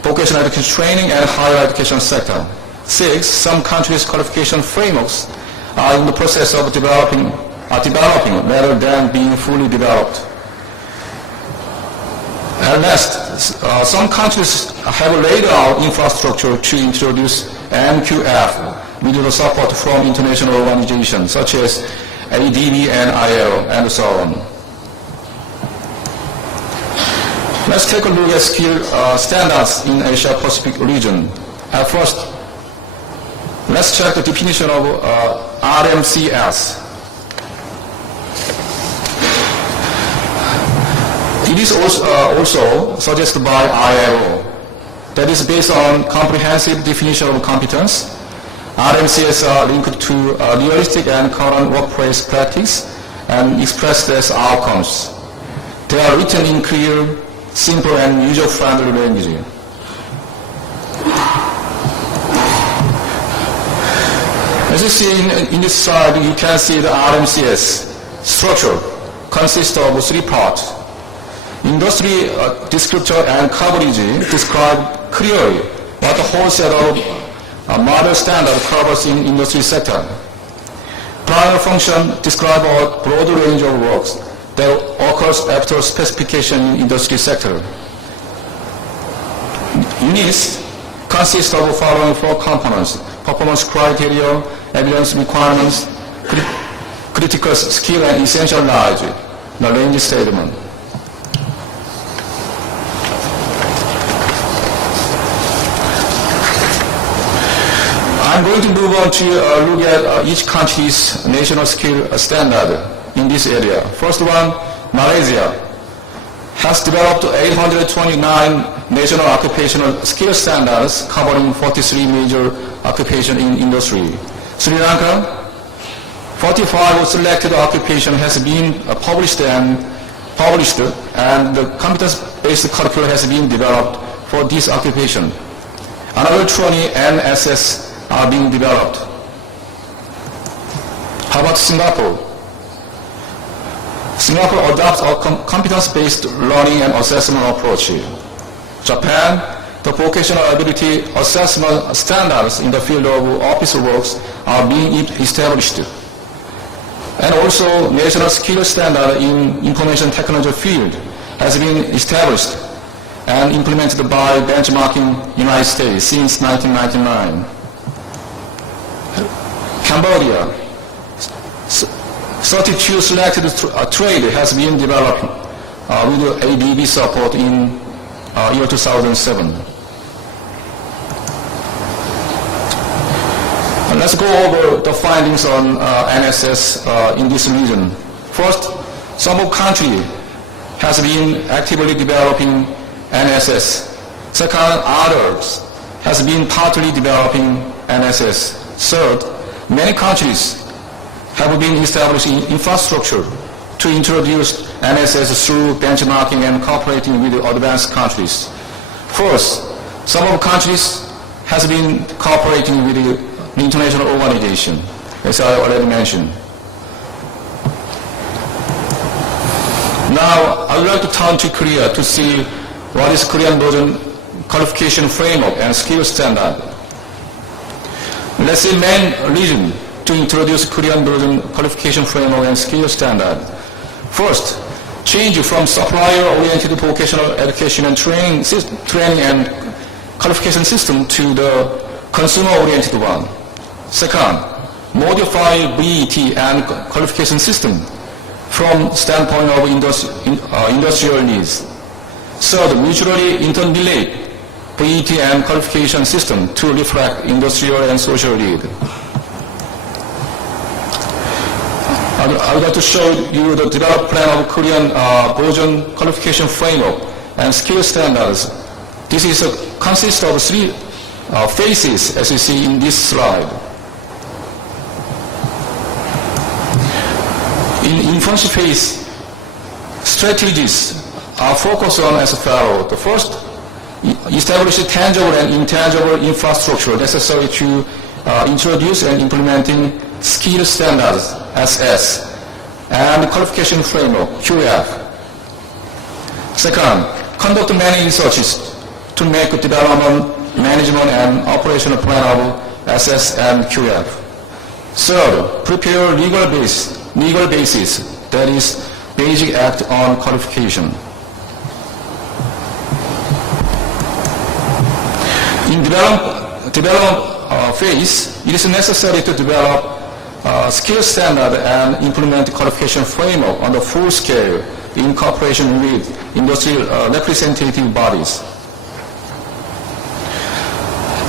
vocational education training, and higher education sector. Sixth, some countries' qualification frameworks are in the process of developing rather than being fully developed. And last, some countries have laid out infrastructure to introduce NQF with the support from international organizations such as ADB and IL and so on. Let's take a look at skill standards in Asia Pacific region. At first, let's check the definition of RMCS. It is also suggested by ILO. That is based on comprehensive definition of competence. RMCS are linked to realistic and current workplace practice and expressed as outcomes. They are written in clear, simple, and user-friendly language. As you see in this slide, you can see the RMCS structure consists of 3 parts. Industry descriptor and coverage describe clearly what the whole set of model standard covers in industry sector. Prior function describe a broad range of works that occurs after specification in industry sector. Units consist of the following 4 components: performance criteria, evidence requirements, critical skill, and essential knowledge, the range statement. I'm going to move on to look at each country's national skill standard in this area. First one, Malaysia has developed 829 national occupational skill standards covering 43 major occupations in industry. Sri Lanka, 45 selected occupation has been published and the competence-based curriculum has been developed for this occupation. Another 20 NSS are being developed. How about Singapore? Singapore adopts a competence-based learning and assessment approach. Japan, the vocational ability assessment standards in the field of office works are being established. And also, national skill standard in information technology field has been established and implemented by benchmarking United States since 1999. Cambodia, 32 selected trade has been developed with ADB support in year 2007. Let's go over the findings on NSS in this region. First, some country has been actively developing NSS. Second, others has been partly developing NSS. Third, many countries have been establishing infrastructure to introduce NSS through benchmarking and cooperating with advanced countries. Fourth, some countries has been cooperating with the international organization, as I already mentioned. Now, I would like to turn to Korea to see what is Korean version qualification framework and skill standard. Let's say main reason to introduce Korean version qualification framework and skill standard. First, change from supplier-oriented vocational education and training and qualification system to the consumer-oriented one. Second, modify VET and qualification system from standpoint of industrial needs. Third, mutually interrelate VET and qualification system to reflect industrial and social need. I would like to show you the developed plan of Korean version qualification framework and skill standards. This consists of three phases, as you see in this slide. In first phase, strategies are focused on as follows. The first, establish tangible and intangible infrastructure necessary to introduce and implementing skill standards, SS, and qualification framework, QF. Second, conduct many researches to make development, management, and operational plan of SS and QF. Third, prepare legal basis, that is, Basic Act on qualification. In development phase, it is necessary to develop skill standard and implement qualification framework on the full scale in cooperation with industrial representative bodies.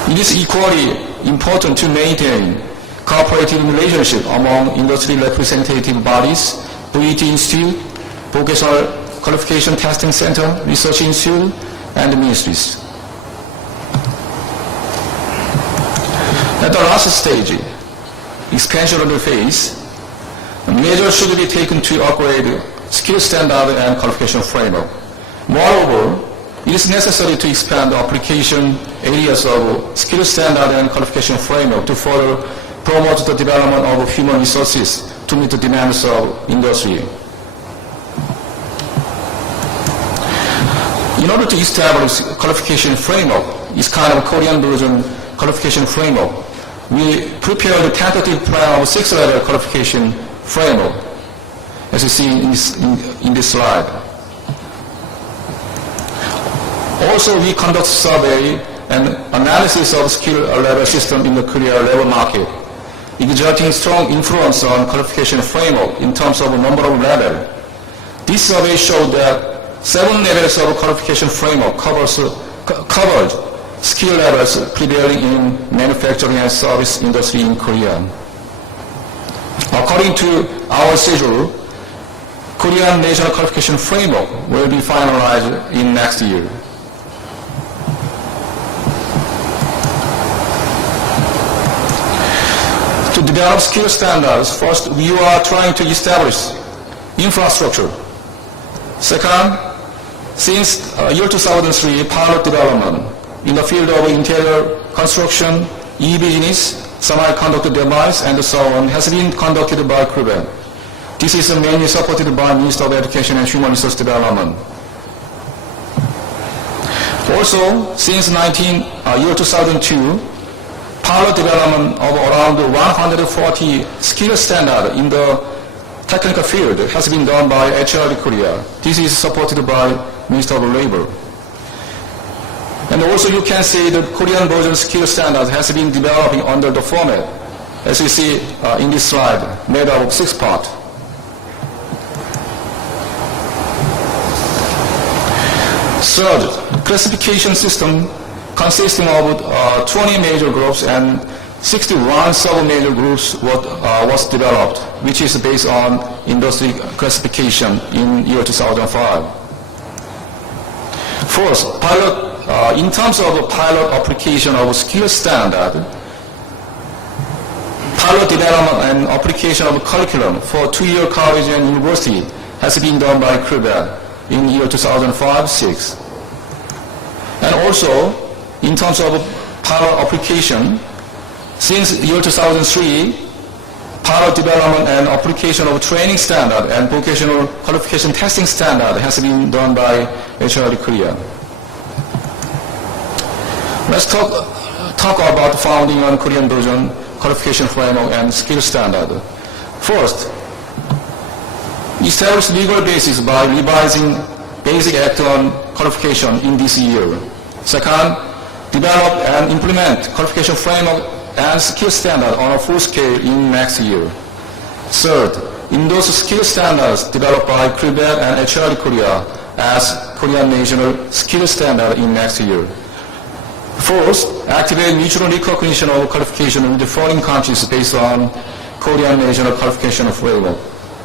It is equally important to maintain cooperative relationship among industry representative bodies, VET Institute, Vocational Qualification Testing Center, Research Institute, and the ministries. At the last stage, expansion of the phase, measures should be taken to upgrade skill standard and qualification framework. Moreover, it is necessary to expand the application areas of skill standard and qualification framework to further promote the development of human resources to meet the demands of industry. In order to establish qualification framework, this kind of Korean version qualification framework, we prepared a tentative plan of 6-level qualification framework, as you see in this slide. Also, we conduct survey and analysis of skill level system in the Korea labor market, exerting strong influence on qualification framework in terms of number of levels. This survey showed that 7 levels of qualification framework covered skill levels prevailing in manufacturing and service industry in Korea. According to our schedule, Korean National Qualification Framework will be finalized in next year. To develop skill standards, first we are trying to establish infrastructure. Second, since year 2003, pilot development in the field of interior construction, e-business, semiconductor device, and so on has been conducted by Korea. This is mainly supported by Minister of Education and Human Resource Development. Also, since year 2002, pilot development of around 140 skill standards in the technical field has been done by HRD Korea. This is supported by Minister of Labor. And also you can see the Korean version skill standard has been developing under the format, as you see in this slide, made up of 6 parts. Third, classification system consisting of 20 major groups and 61 sub-major groups was developed, which is based on industry classification in year 2005. First, in terms of the pilot application of skill standard, pilot development and application of curriculum for 2-year college and university has been done by CRIBED in year 2005-06. And also, in terms of pilot application, since year 2003, pilot development and application of training standard and vocational qualification testing standard has been done by HRD Korea. Let's talk about founding on Korean version qualification framework and skill standard. First, establish legal basis by revising Basic Act on qualification in this year. Second, develop and implement qualification framework and skill standard on a full scale in next year. Third, endorse skill standards developed by CRIBED and HRD Korea as Korean national skill standard in next year. Fourth, activate mutual recognition of qualification with the foreign countries based on Korean national qualification framework,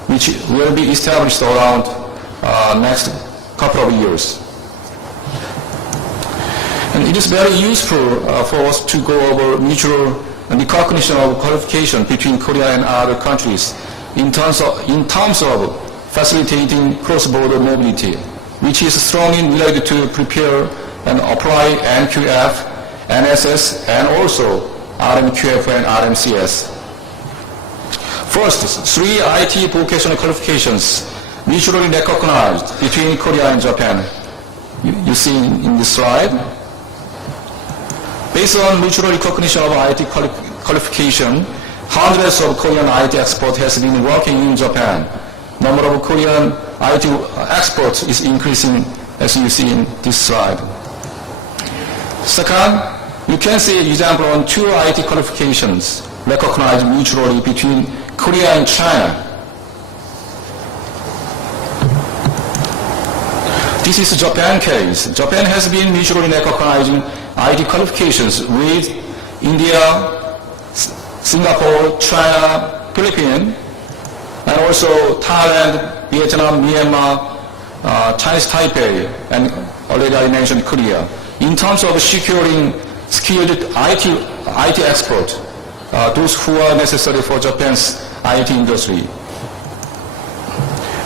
which will be established around next couple of years. And it is very useful for us to go over mutual recognition of qualification between Korea and other countries in terms of facilitating cross-border mobility, which is strongly related to prepare and apply NQF, NSS, and also RMQF and RMCS. First, 3 IT vocational qualifications mutually recognized between Korea and Japan. You see in this slide. Based on mutual recognition of IT qualification, hundreds of Korean IT experts has been working in Japan. Number of Korean IT experts is increasing, as you see in this slide. Second, you can see an example on 2 IT qualifications recognized mutually between Korea and China. This is Japan case. Japan has been mutually recognizing IT qualifications with India, Singapore, China, Philippines, and also Thailand, Vietnam, Myanmar, Chinese Taipei, and already I mentioned Korea. In terms of securing skilled IT experts, those who are necessary for Japan's IT industry.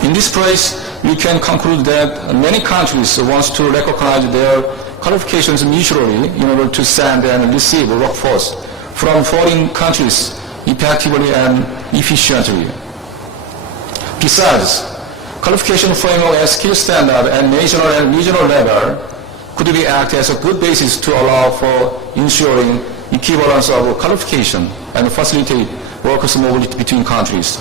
In this place, we can conclude that many countries want to recognize their qualifications mutually in order to send and receive workforce from foreign countries effectively and efficiently. Besides, qualification framework and skill standard at national and regional level could be act as a good basis to allow for ensuring equivalence of qualification and facilitate workers' mobility between countries.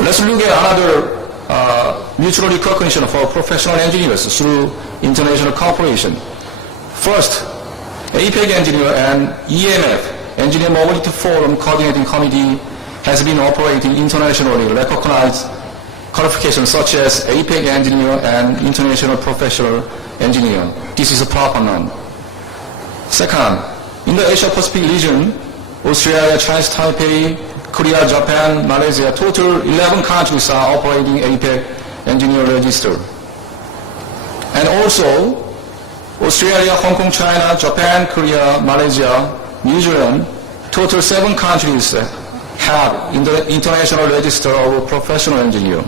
Let's look at another mutual recognition for professional engineers through international cooperation. First, APEC Engineer and EMF, Engineer Mobility Forum Coordinating Committee, has been operating internationally recognized qualifications such as APEC Engineer and International Professional Engineer. This is a proper name. Second, in the Asia-Pacific region, Australia, Chinese Taipei, Korea, Japan, Malaysia, total 11 countries are operating APEC Engineer Register. And also, Australia, Hong Kong, China, Japan, Korea, Malaysia, New Zealand, total 7 countries have in the International Register of Professional Engineer.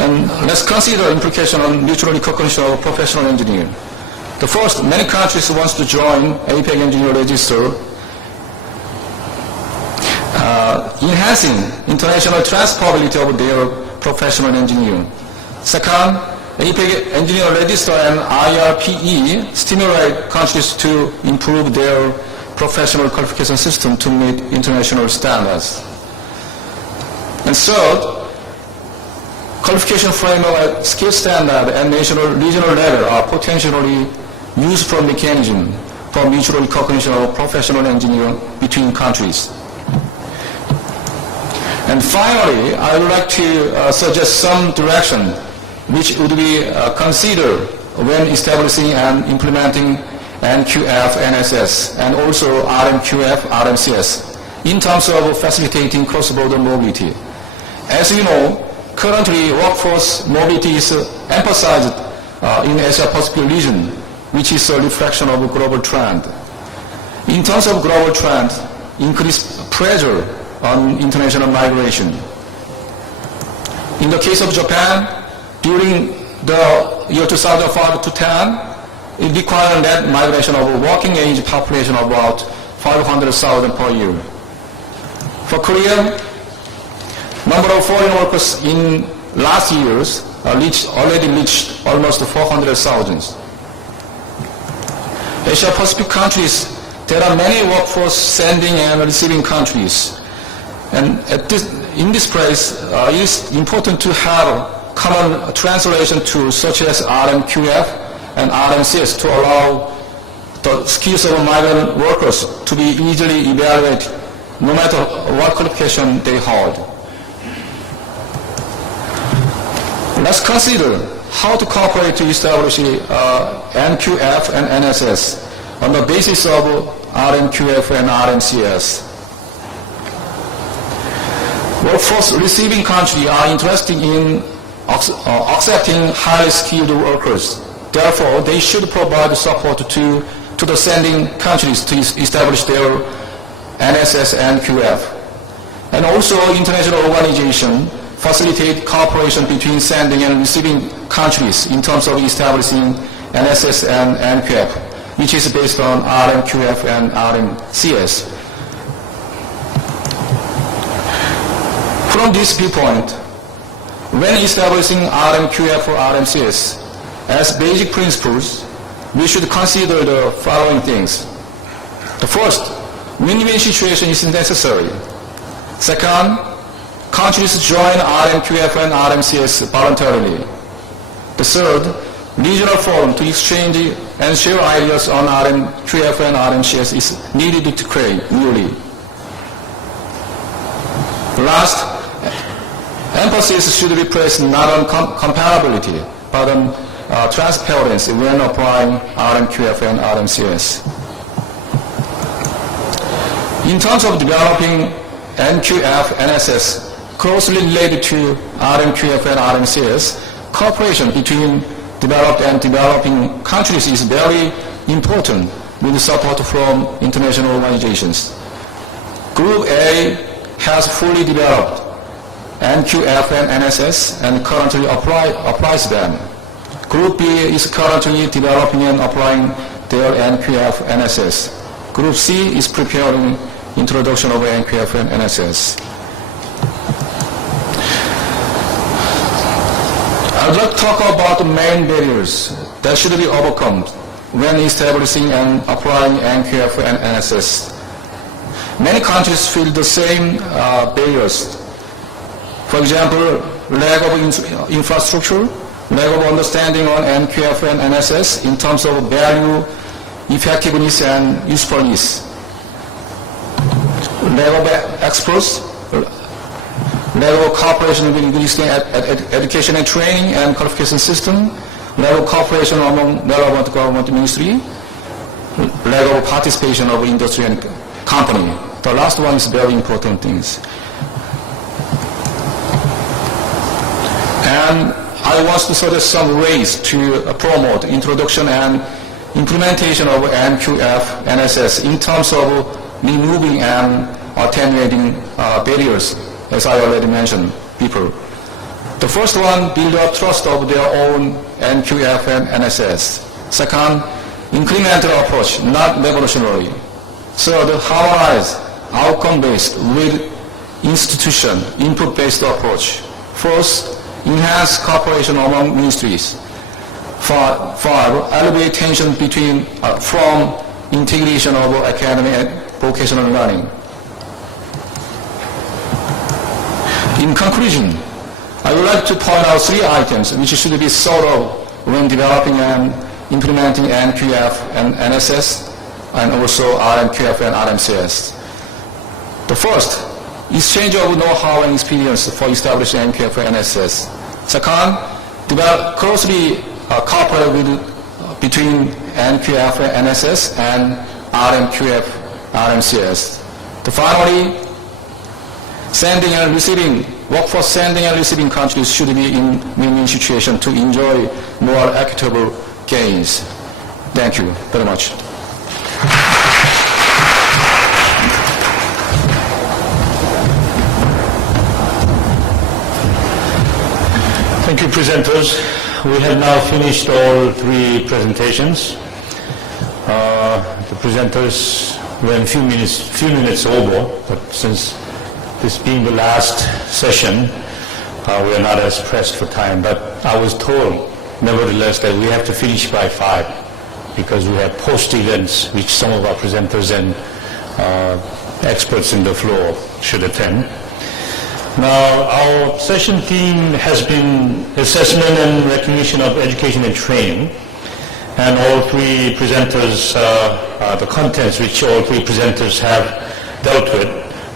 And let's consider implication on mutual recognition of professional engineer. The first, many countries want to join APEC Engineer Register enhancing international transferability of their professional engineering. Second, APEC Engineer Register and IRPE stimulate countries to improve their professional qualification system to meet international standards. And third, qualification framework at skill standard and national regional level are potentially useful mechanism for mutual recognition of professional engineering between countries. And finally, I would like to suggest some direction which would be considered when establishing and implementing NQF, NSS, and also RMQF, RMCS in terms of facilitating cross-border mobility. As you know, currently workforce mobility is emphasized in the Asia-Pacific region, which is a reflection of a global trend. In terms of global trend, increased pressure on international migration. In the case of Japan, during the year 2005 to 10, it required net migration of a working age population of about 500,000 per year. For Korea, number of foreign workers in last years already reached almost 400,000. Asia-Pacific countries, there are many workforce sending and receiving countries. And in this place, it is important to have common translation tools such as RMQF and RMCS to allow the skills of migrant workers to be easily evaluated no matter what qualification they hold. Let's consider how to cooperate to establish NQF and NSS on the basis of RMQF and RMCS. Workforce receiving countries are interested in accepting highly skilled workers. Therefore, they should provide support to the sending countries to establish their NSS and QF. And also, international organizations facilitate cooperation between sending and receiving countries in terms of establishing NSS and NQF, which is based on RMQF and RMCS. From this viewpoint, when establishing RMQF or RMCS as basic principles, we should consider the following things. The first, win-win situation is necessary. Second, countries join RMQF and RMCS voluntarily. The third, regional forum to exchange and share ideas on RMQF and RMCS is needed to create newly. Last, emphasis should be placed not on comparability, but on transparency when applying RMQF and RMCS. In terms of developing NQF, NSS, closely related to RMQF and RMCS, cooperation between developed and developing countries is very important with support from international organizations. Group A has fully developed NQF and NSS and currently applies them. Group B is currently developing and applying their NQF and NSS. Group C is preparing introduction of NQF and NSS. I'd like to talk about the main barriers that should be overcome when establishing and applying NQF and NSS. Many countries feel the same barriers. For example, lack of infrastructure, lack of understanding on NQF and NSS in terms of value, effectiveness, and usefulness. Lack of experts, lack of cooperation with existing education and training and qualification system, lack of cooperation among relevant government ministry, lack of participation of industry and company. The last one is very important things. And I want to suggest some ways to promote introduction and implementation of NQF, NSS in terms of removing and attenuating barriers, as I already mentioned, people. The first one, build up trust of their own NQF and NSS. Second, incremental approach, not revolutionary. Third, harmonize outcome-based with institution input-based approach. First, enhance cooperation among ministries. 5, elevate tension from integration of academic and vocational learning. In conclusion, I would like to point out 3 items which should be thought of when developing and implementing NQF and NSS, and also RMQF and RMCS. The first, exchange of know-how and experience for establishing NQF and NSS. Second, closely cooperate between NQF and NSS and RMQF, RMCS. Finally, sending and receiving, workforce sending and receiving countries should be in win-win situation to enjoy more equitable gains. Thank you very much. Thank you, presenters. We have now finished all 3 presentations. The presenters were a few minutes over, but since this being the last session, we are not as pressed for time. But I was told, nevertheless, that we have to finish by 5 because we have post-events which some of our presenters and experts in the floor should attend. Now, our session theme has been assessment and recognition of education and training, and all 3 presenters, the contents which all 3 presenters have dealt with,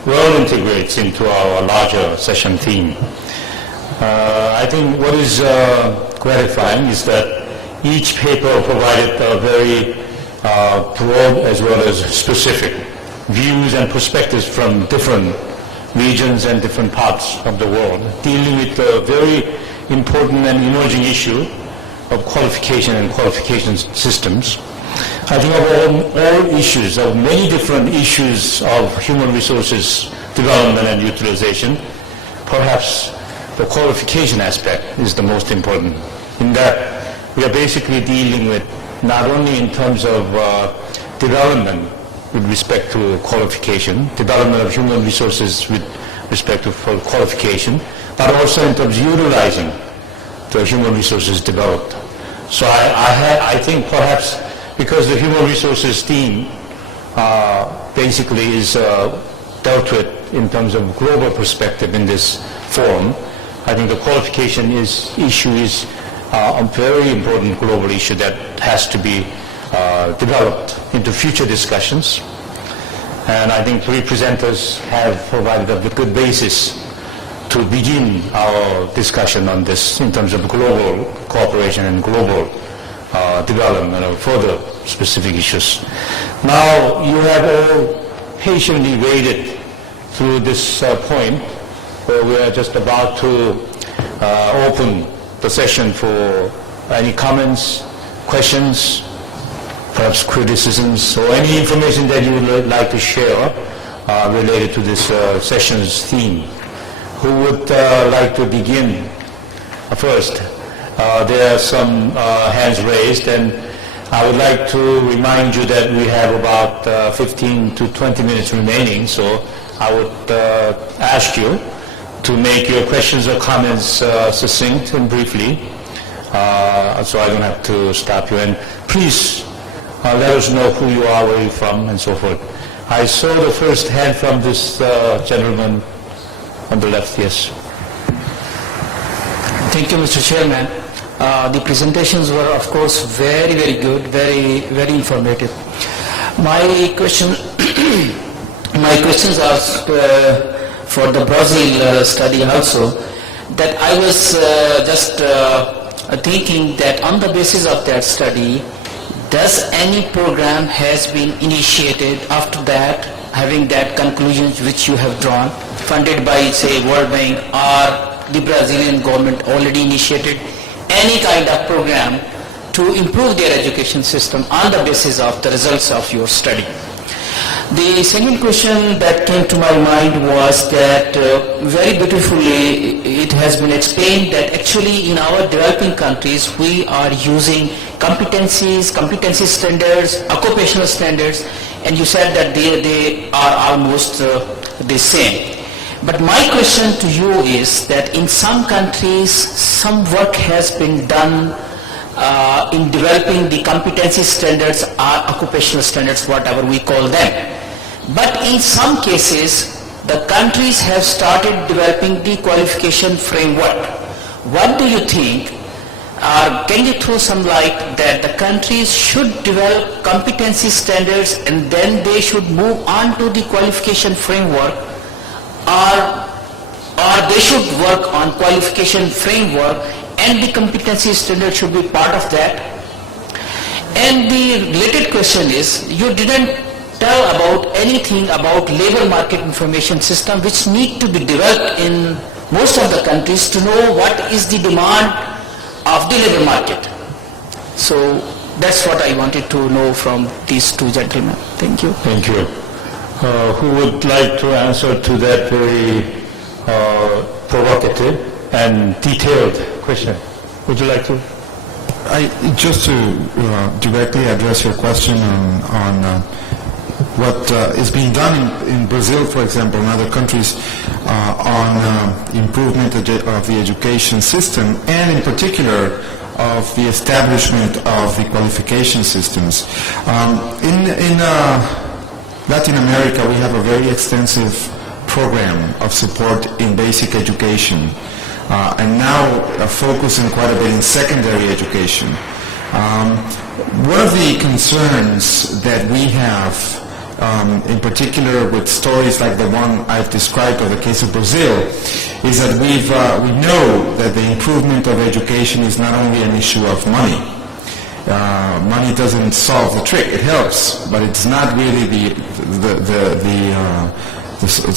well integrates into our larger session theme. I think what is gratifying is that each paper provided a very broad as well as specific views and perspectives from different regions and different parts of the world, dealing with the very important and emerging issue of qualification and qualification systems. I think of all issues, of many different issues of human resources development and utilization, perhaps the qualification aspect is the most important, in that we are basically dealing with not only in terms of development with respect to qualification, development of human resources with respect to qualification, but also in terms of utilizing the human resources developed. So I think perhaps because the human resources theme basically is dealt with in terms of global perspective in this forum, I think the qualification issue is a very important global issue that has to be developed into future discussions. And I think 3 presenters have provided a good basis to begin our discussion on this in terms of global cooperation and global development of further specific issues. Now, you have all patiently waited through this point where we are just about to open the session for any comments, questions, perhaps criticisms, or any information that you would like to share related to this session's theme. Who would like to begin first? There are some hands raised, and I would like to remind you that we have about 15 to 20 minutes remaining, so I would ask you to make your questions or comments succinct and briefly, so I don't have to stop you. And please let us know who you are, where you're from, and so forth. I saw the first hand from this gentleman on the left, yes. Thank you, Mr. Chairman. The presentations were, of course, very, very good, very, very informative. My questions are for the Brazil study also, that I was just thinking that on the basis of that study, does any program has been initiated after that, having that conclusions which you have drawn, funded by, say, World Bank or the Brazilian government already initiated any kind of program to improve their education system on the basis of the results of your study? The second question that came to my mind was that very beautifully it has been explained that actually in our developing countries we are using competency standards, occupational standards and you said that they are almost the same. But my question to you is that in some countries, some work has been done in developing the competency standards or occupational standards, whatever we call them. But in some cases, the countries have started developing the qualification framework. What do you think, or can you throw some light that the countries should develop competency standards and then they should move on to the qualification framework, or they should work on qualification framework and the competency standard should be part of that? And the related question is, you didn't tell about anything about labor market information system which need to be developed in most of the countries to know what is the demand of the labor market. So that's what I wanted to know from these two gentlemen. Thank you. Thank you. Who would like to answer to that very provocative and detailed question? Would you like to? Just to directly address your question on what is being done in Brazil, for example, and other countries on improvement of the education system, and in particular of the establishment of the qualification systems. In Latin America, we have a very extensive program of support in basic education, and now focusing quite a bit in secondary education. One of the concerns that we have, in particular with stories like the one I've described, or the case of Brazil, is that we know that the improvement of education is not only an issue of money. Money doesn't solve the trick. It helps, but it's not really the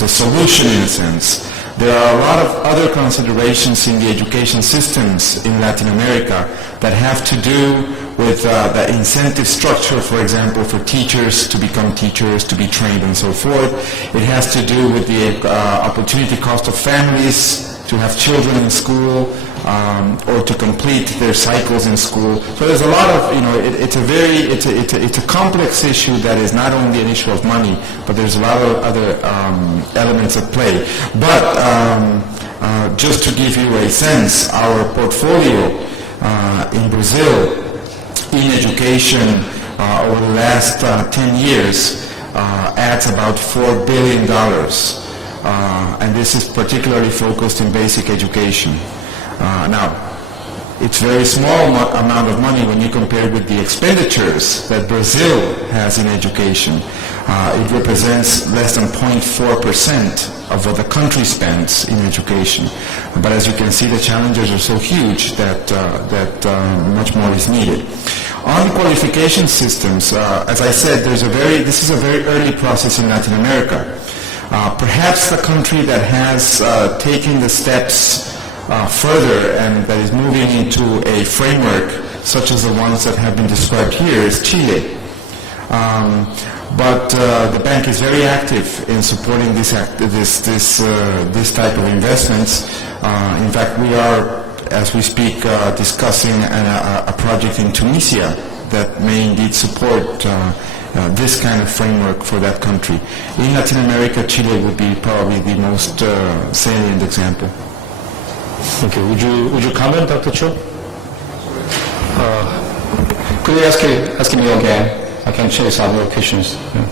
solution in a sense. There are a lot of other considerations in the education systems in Latin America that have to do with the incentive structure, for example, for teachers to become teachers, to be trained and so forth. It has to do with the opportunity cost of families to have children in school, or to complete their cycles in school. So there's a lot of, it's a complex issue that is not only an issue of money, but there's a lot of other elements at play. But just to give you a sense, our portfolio in Brazil in education over the last 10 years adds about $4 billion. And this is particularly focused in basic education. Now, it's very small amount of money when you compare with the expenditures that Brazil has in education. It represents less than 0.4% of what the country spends in education. But as you can see, the challenges are so huge that much more is needed. On qualification systems, as I said, this is a very early process in Latin America. Perhaps the country that has taken the steps further and that is moving into a framework such as the ones that have been described here is Chile. But the bank is very active in supporting this type of investments. In fact, we are, as we speak, discussing a project in Tunisia that may indeed support this kind of framework for that country. In Latin America, Chile would be probably the most salient example. Okay, would you comment, Dr. Cho? Could you ask me again? I can change some more questions. Yeah.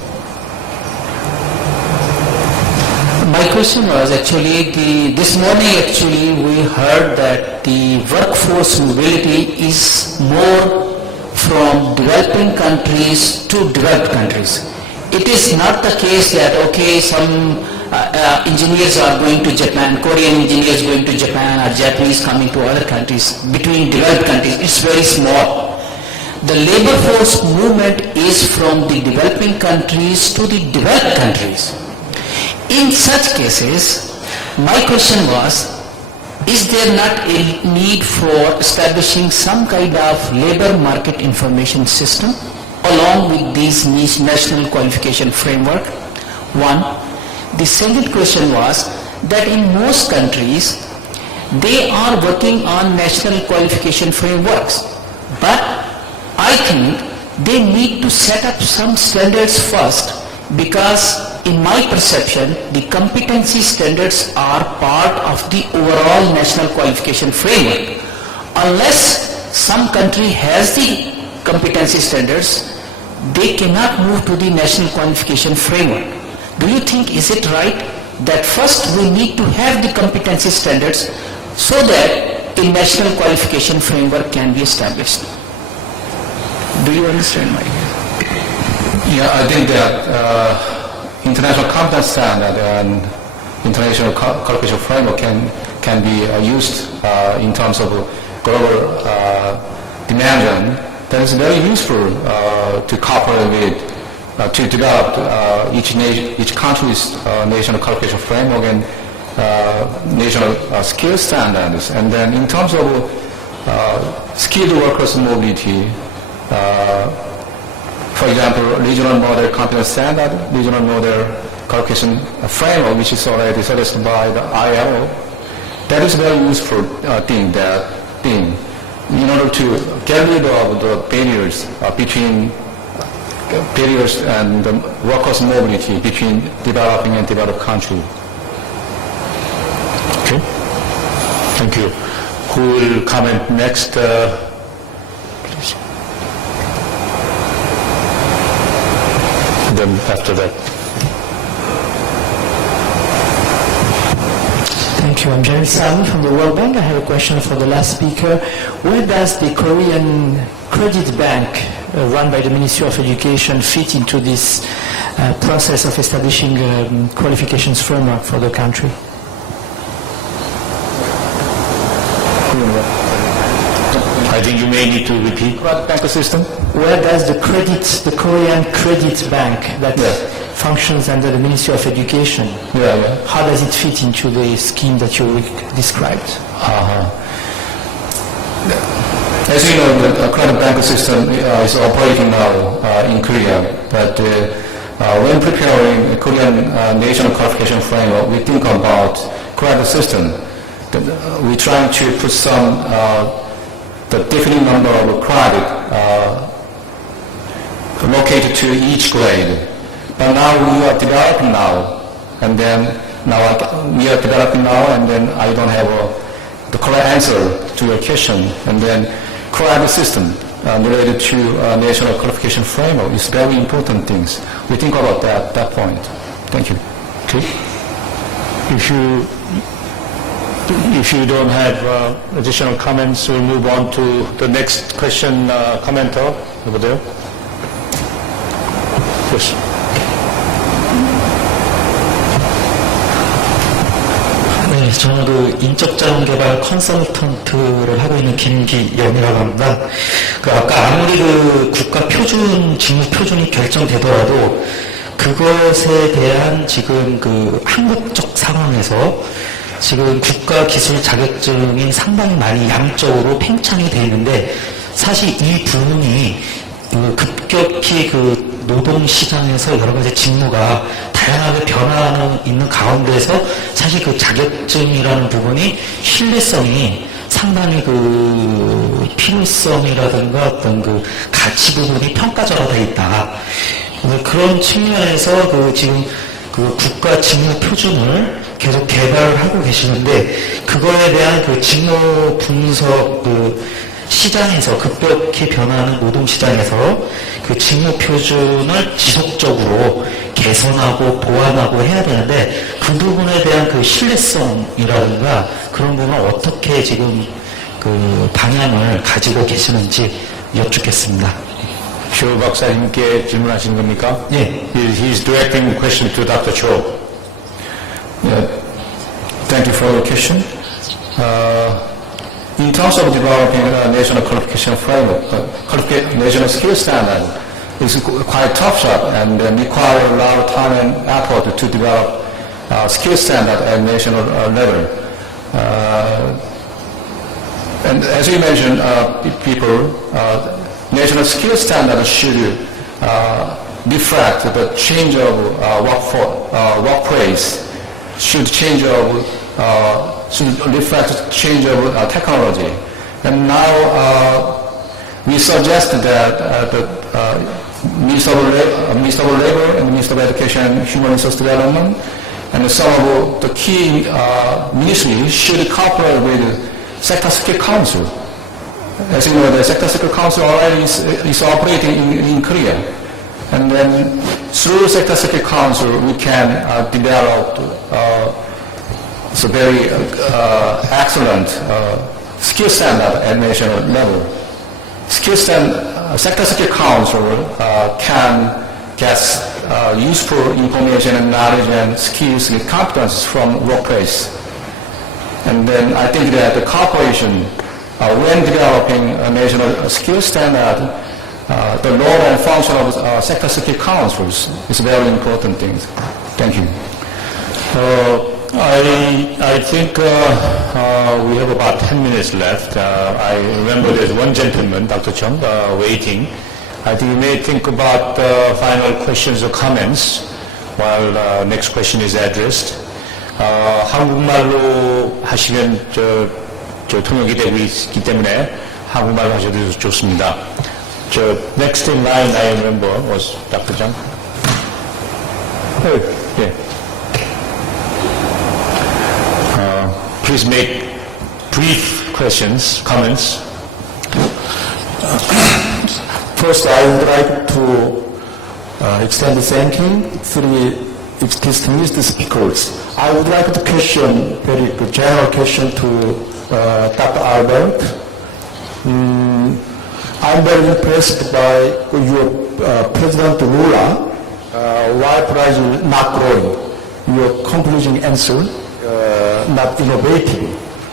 My question was this morning we heard that the workforce mobility is more from developing countries to developed countries. It is not the case that, some engineers are going to Japan, Korean engineers going to Japan, or Japanese coming to other countries. Between developed countries, it's very small. The labor force movement is from the developing countries to the developed countries. In such cases, my question was, is there not a need for establishing some kind of labor market information system along with these national qualification framework? One. The second question was that in most countries, they are working on national qualification frameworks. But I think they need to set up some standards first, because in my perception, the competency standards are part of the overall national qualification framework. Unless some country has the competency standards, they cannot move to the national qualification framework. Do you think, is it right that first we need to have the competency standards so that a national qualification framework can be established? Do you understand my view? Yeah, I think that international competence standard and international qualification framework can be used in terms of global dimension. That is very useful to cooperate with, to develop each country's national qualification framework and national skill standards. And then in terms of skilled workers mobility, for example, regional model competence standard, regional model qualification framework, which is already suggested by the ILO, that is a very useful thing in order to get rid of the barriers and the workers' mobility between developing and developed countries. Okay. Thank you. Who will comment next? Please. Then after that. Thank you. I'm Jerry Sami from the World Bank. I have a question for the last speaker. Where does the Korean Credit Bank, run by the Ministry of Education, fit into this process of establishing qualifications framework for the country? I think you may need to repeat. About the bank system? Where does the Korean Credit Bank that functions under the Ministry of Education, how does it fit into the scheme that you described? As you know, the credit bank system is operating now in Korea, but when preparing a Korean national qualification framework, we think about credit system. We're trying to put some the definite number of credit located to each grade. But now we are developing now, and then we are developing now, and then I don't have the correct answer to your question. And then credit system related to national qualification framework is very important things. We think about that point. Thank you. Okay. If you don't have additional comments, we'll move on to the next question, commenter over there. Yes. 네, 저는 그 인적자원개발 컨설턴트를 하고 있는 김기영이라고 합니다. 그 아까 아무리 그 국가 표준, 직무 표준이 결정되더라도 그것에 대한 지금 그 한국적 상황에서 지금 국가 기술 자격증이 상당히 많이 양적으로 팽창이 되어 있는데 사실 이 부분이 급격히 그 노동시장에서 여러 가지 직무가 다양하게 변화하는 있는 가운데서 사실 그 자격증이라는 부분이 신뢰성이 상당히 그 필요성이라든가 어떤 그 가치 부분이 평가절하되어 있다. 그런 측면에서 그 지금 그 국가 직무 표준을 계속 개발을 하고 계시는데 그거에 대한 그 직무 분석 그 시장에서 급격히 변하는 노동시장에서 그 직무 표준을 지속적으로 개선하고 보완하고 해야 되는데 그 부분에 대한 그 신뢰성이라든가 그런 부분을 어떻게 지금 그 방향을 가지고 계시는지 여쭙겠습니다. 조 박사님께 질문하신 겁니까? 예. He's directing the question to Dr. Cho. Yeah. Thank you for your question. In terms of developing a national qualification framework, national skill standard is quite a tough job and require a lot of time and effort to develop skill standard at national level. And as you mentioned, national skill standard should reflect the change of workplace, should reflect change of technology. And now we suggest that the Minister of Labor and Minister of Education and Human Resource Development and some of the key ministries should cooperate with Sector Security Council. As you know, the Sector Security Council already is operating in Korea. And then through Sector Security Council, we can develop a very excellent skill standard at national level. Sector Security Council can get useful information and knowledge and skills and competences from workplace. And then I think that the cooperation, when developing a national skill standard, the role and function of Sector Security Councils is a very important thing. Thank you. I think we have about 10 minutes left. I remember there's one gentleman, Dr. Jeong, waiting. I think you may think about final questions or comments while next question is addressed. 한국말로 하시면 저 통역이 되고 있기 때문에 한국말로 하셔도 좋습니다. Next in line I remember was Dr. Jeong. Yeah. Please make brief questions, comments. First, I would like to extend thanking to the distinguished speakers. I would like to question very general question to Dr. Albert. I'm very impressed by your President Lula. Why price is not growing? Your concluding answer, not innovative.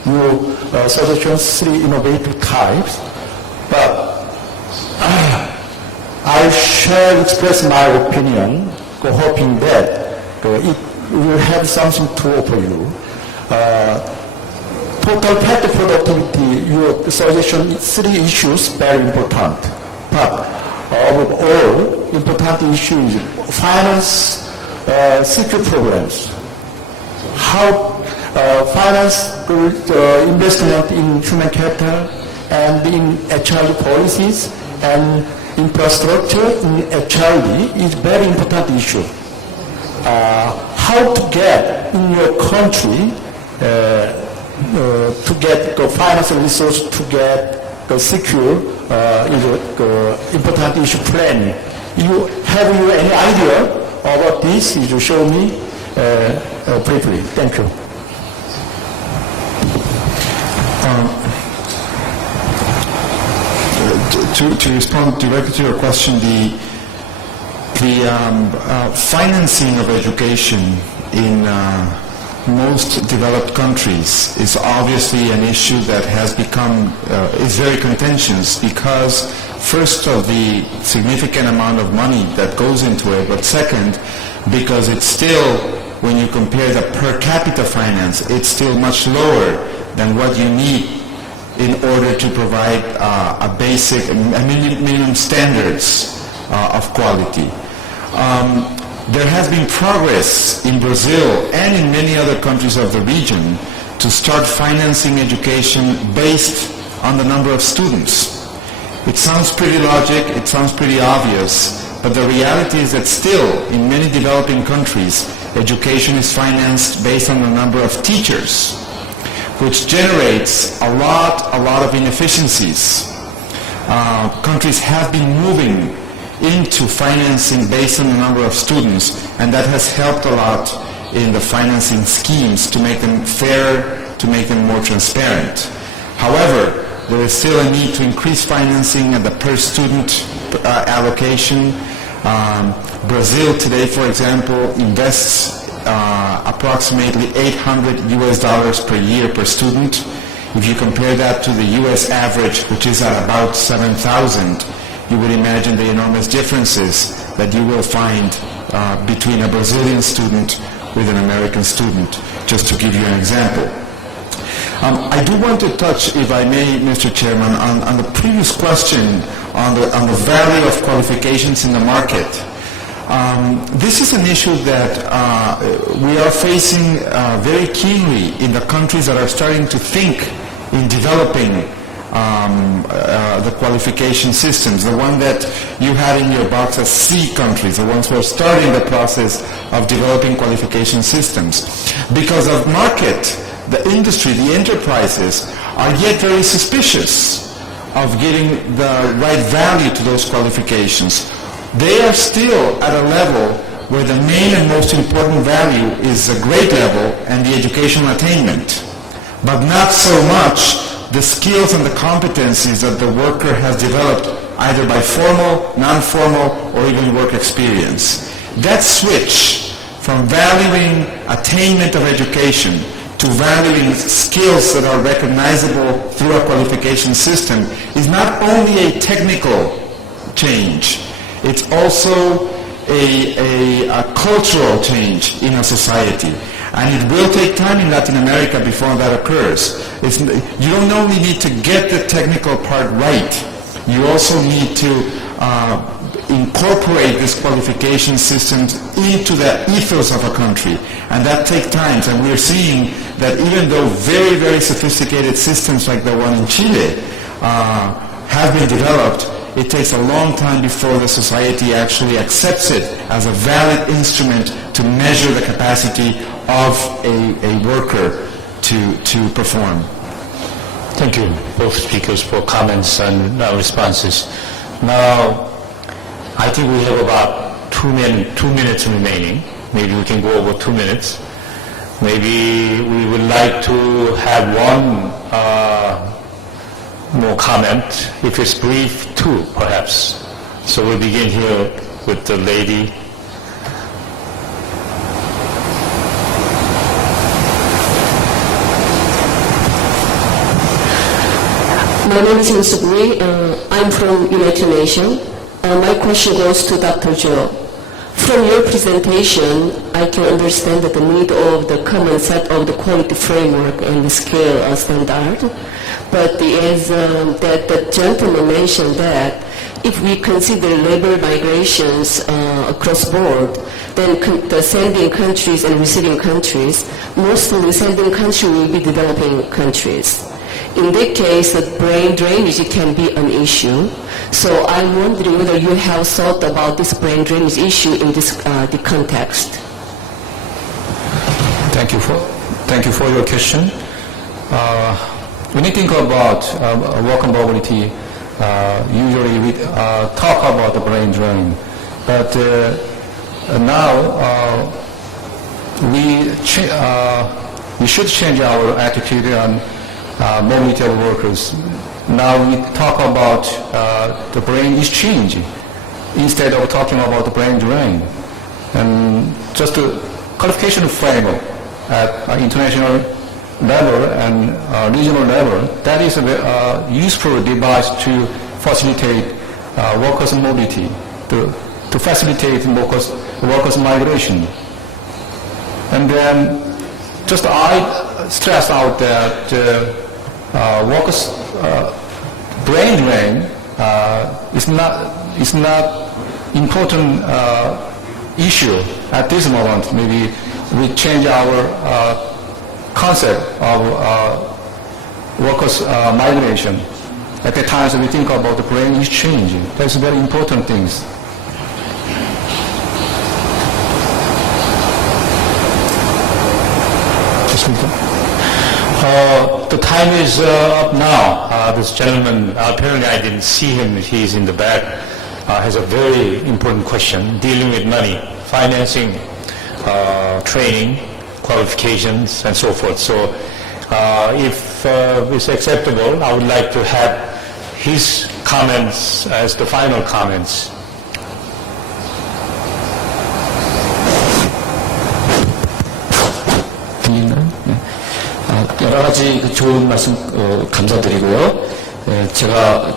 You suggestions 3 innovative types, but I shall express my opinion, hoping that it will have something to offer you. Total pet productivity, your suggestion, 3 issues very important. But of all, important issue is finance, secure programs. How finance investment in human capital and in HRD policies and infrastructure in HRD is very important issue. How to get in your country to get the financial resource to get the secure is important issue planning. Have you any idea about this? You show me briefly. Thank you. To respond directly to your question, the financing of education in most developed countries is obviously an issue that has become is very contentious because first of the significant amount of money that goes into it, but second because it's still, when you compare the per capita finance, it's still much lower than what you need in order to provide a basic minimum standards of quality. There has been progress in Brazil and in many other countries of the region to start financing education based on the number of students. It sounds pretty logic, it sounds pretty obvious, but the reality is that still in many developing countries, education is financed based on the number of teachers, which generates a lot of inefficiencies. Countries have been moving into financing based on the number of students, and that has helped a lot in the financing schemes to make them fairer, to make them more transparent. However, there is still a need to increase financing at the per student allocation. Brazil today, for example, invests approximately $800 per year per student. If you compare that to the US average, which is at about $7,000, you would imagine the enormous differences that you will find between a Brazilian student with an American student, just to give you an example. I do want to touch, if I may, Mr. Chairman, on the previous question on the value of qualifications in the market. This is an issue that we are facing very keenly in the countries that are starting to think in developing the qualification systems, the one that you had in your box as C countries, the ones who are starting the process of developing qualification systems. Because of market, the industry, the enterprises are yet very suspicious of giving the right value to those qualifications. They are still at a level where the main and most important value is a grade level and the educational attainment, but not so much the skills and the competencies that the worker has developed either by formal, non-formal, or even work experience. That switch from valuing attainment of education to valuing skills that are recognizable through a qualification system is not only a technical change, it's also a cultural change in a society. And it will take time in Latin America before that occurs. You don't only need to get the technical part right, you also need to incorporate these qualification systems into the ethos of a country. And that takes time. And we're seeing that even though very, very sophisticated systems like the one in Chile have been developed, it takes a long time before the society actually accepts it as a valid instrument to measure the capacity of a worker to perform. Thank you, both speakers, for comments and responses. Now, I think we have about 2 minutes remaining. Maybe we can go over 2 minutes. Maybe we would like to have one more comment, if it's brief, two, perhaps. So we'll begin here with the lady. My name is Insuguri. I'm from United Nations. My question goes to Dr. Jo. From your presentation, I can understand that the need of the common set of the quality framework and the scale standard. But as that the gentleman mentioned that if we consider labor migrations across board, then the sending countries and receiving countries, mostly sending countries will be developing countries. In that case, the brain drainage can be an issue. So I'm wondering whether you have thought about this brain drainage issue in this the context. Thank you for your question. When you think about work mobility, usually we talk about the brain drain, but now we should change our attitude on mobility of workers. Now we talk about the brain is changing instead of talking about the brain drain. And just the qualification framework at international level and regional level, that is a useful device to facilitate workers' mobility, to facilitate workers' migration. And then just I stress out that workers' brain drain is not important issue at this moment. Maybe we change our concept of workers' migration. At the times we think about the brain is changing. That's very important things. The time is up now. This gentleman, apparently I didn't see him, he's in the back, has a very important question dealing with money, financing, training, qualifications, and so forth. So if it's acceptable, I would like to have his comments as the final comments. 여러 가지 좋은 말씀 감사드리고요. 제가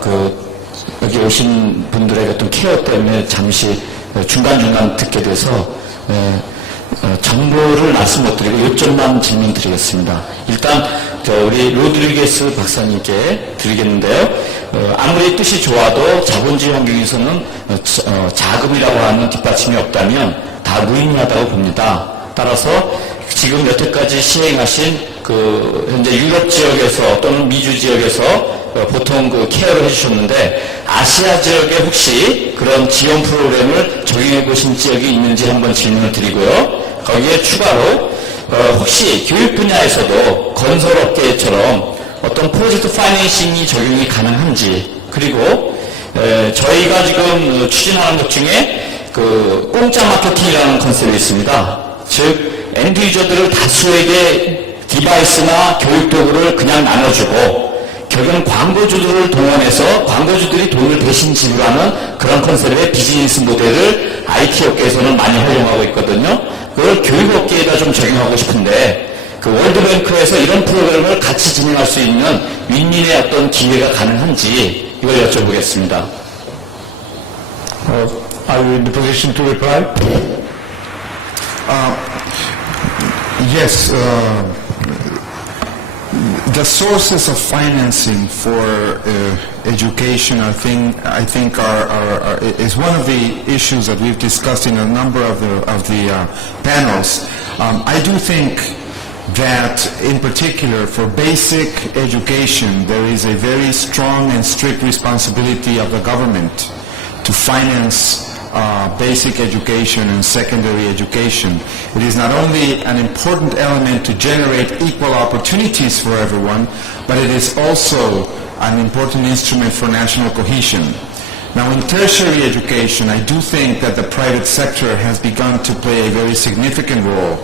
여기 오신 분들의 어떤 케어 때문에 잠시 중간중간 듣게 돼서 정보를 말씀 못 드리고 요점만 질문 드리겠습니다. 일단 우리 로드리게스 박사님께 드리겠는데요. 아무리 뜻이 좋아도 자본주의 환경에서는 자금이라고 하는 뒷받침이 없다면 다 무의미하다고 봅니다. 따라서 지금 여태까지 시행하신 현재 유럽 지역에서 또는 미주 지역에서 보통 그 케어를 해주셨는데 아시아 지역에 혹시 그런 지원 프로그램을 적용해 보신 지역이 있는지 한번 질문을 드리고요. 거기에 추가로 혹시 교육 분야에서도 건설업계처럼 어떤 프로젝트 파이낸싱이 적용이 가능한지, 그리고 저희가 지금 추진하는 것 중에 그 공짜 마케팅이라는 컨셉이 있습니다. 즉 엔드 유저들을 다수에게 디바이스나 교육 도구를 그냥 나눠주고 결국은 광고주들을 동원해서 광고주들이 돈을 대신 지불하는 그런 컨셉의 비즈니스 모델을 IT 업계에서는 많이 활용하고 있거든요. 그걸 교육업계에다 좀 적용하고 싶은데 그 월드뱅크에서 이런 프로그램을 같이 진행할 수 있는 윈윈의 어떤 기회가 가능한지 이걸 여쭤보겠습니다. Are you in the position to reply? Yes, the sources of financing for education, I think is one of the issues that we've discussed in a number of the panels. I do think that, in particular, for basic education, there is a very strong and strict responsibility of the government to finance basic education and secondary education. It is not only an important element to generate equal opportunities for everyone, but it is also an important instrument for national cohesion. Now, in tertiary education, I do think that the private sector has begun to play a very significant role.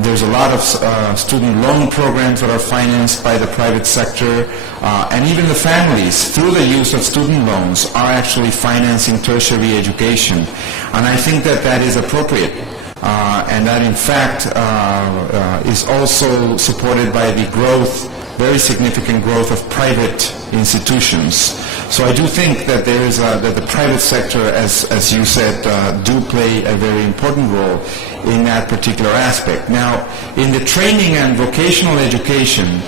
There's a lot of student loan programs that are financed by the private sector, and even the families, through the use of student loans, are actually financing tertiary education. And I think that that is appropriate, and that in fact is also supported by the growth, very significant growth of private institutions. So I do think that there is that the private sector, as you said, do play a very important role in that particular aspect. Now, in the training and vocational education,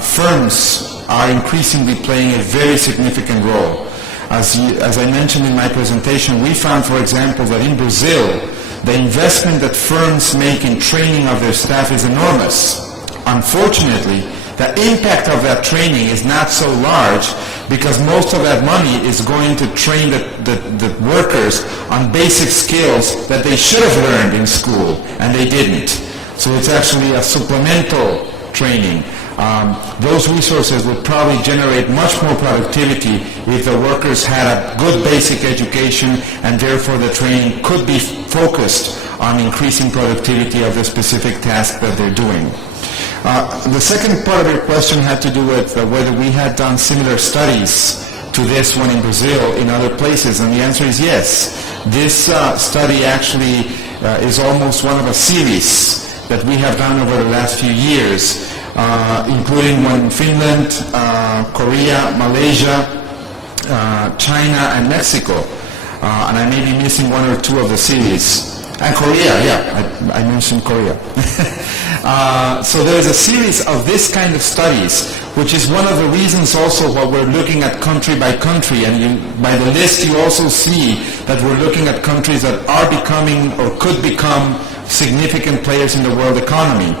firms are increasingly playing a very significant role. As I mentioned in my presentation, we found, for example, that in Brazil, the investment that firms make in training of their staff is enormous. Unfortunately, the impact of that training is not so large because most of that money is going to train the workers on basic skills that they should have learned in school, and they didn't. So it's actually a supplemental training. Those resources would probably generate much more productivity if the workers had a good basic education, and therefore the training could be focused on increasing productivity of the specific task that they're doing. The second part of your question had to do with whether we had done similar studies to this one in Brazil in other places, and the answer is yes. This study actually is almost one of a series that we have done over the last few years, including one in Finland, Korea, Malaysia, China, and Mexico. And I may be missing one or two of the series. And Korea, yeah, I mentioned Korea. So there is a series of this kind of studies, which is one of the reasons also why we're looking at country by country. And by the list you also see that we're looking at countries that are becoming or could become significant players in the world economy.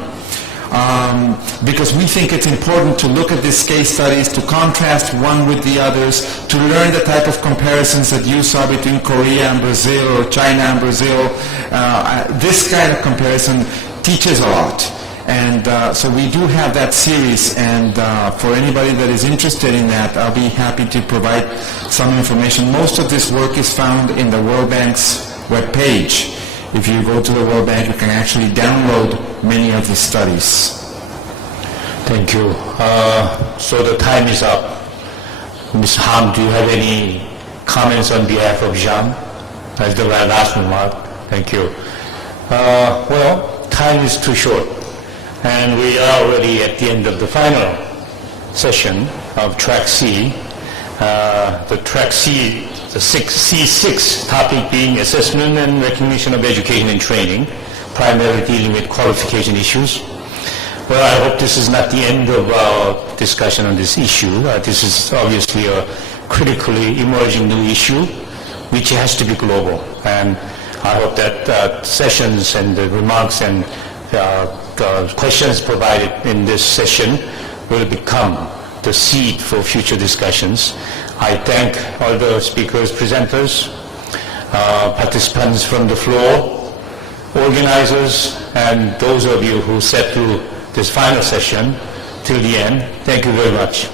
Because we think it's important to look at these case studies, to contrast one with the others, to learn the type of comparisons that you saw between Korea and Brazil or China and Brazil. This kind of comparison teaches a lot. And so we do have that series, and for anybody that is interested in that, I'll be happy to provide some information. Most of this work is found in the World Bank's webpage. If you go to the World Bank, you can actually download many of the studies. Thank you. So the time is up. Ms. Ham, do you have any comments on behalf of Jean? As the last remark. Thank you. Well, time is too short, and we are already at the end of the final session of Track C. The Track C, the C6 topic being assessment and recognition of education and training, primarily dealing with qualification issues. Well, I hope this is not the end of our discussion on this issue. This is obviously a critically emerging new issue, which has to be global. And I hope that sessions and the remarks and questions provided in this session will become the seed for future discussions. I thank all the speakers, presenters, participants from the floor, organizers, and those of you who sat through this final session till the end. Thank you very much.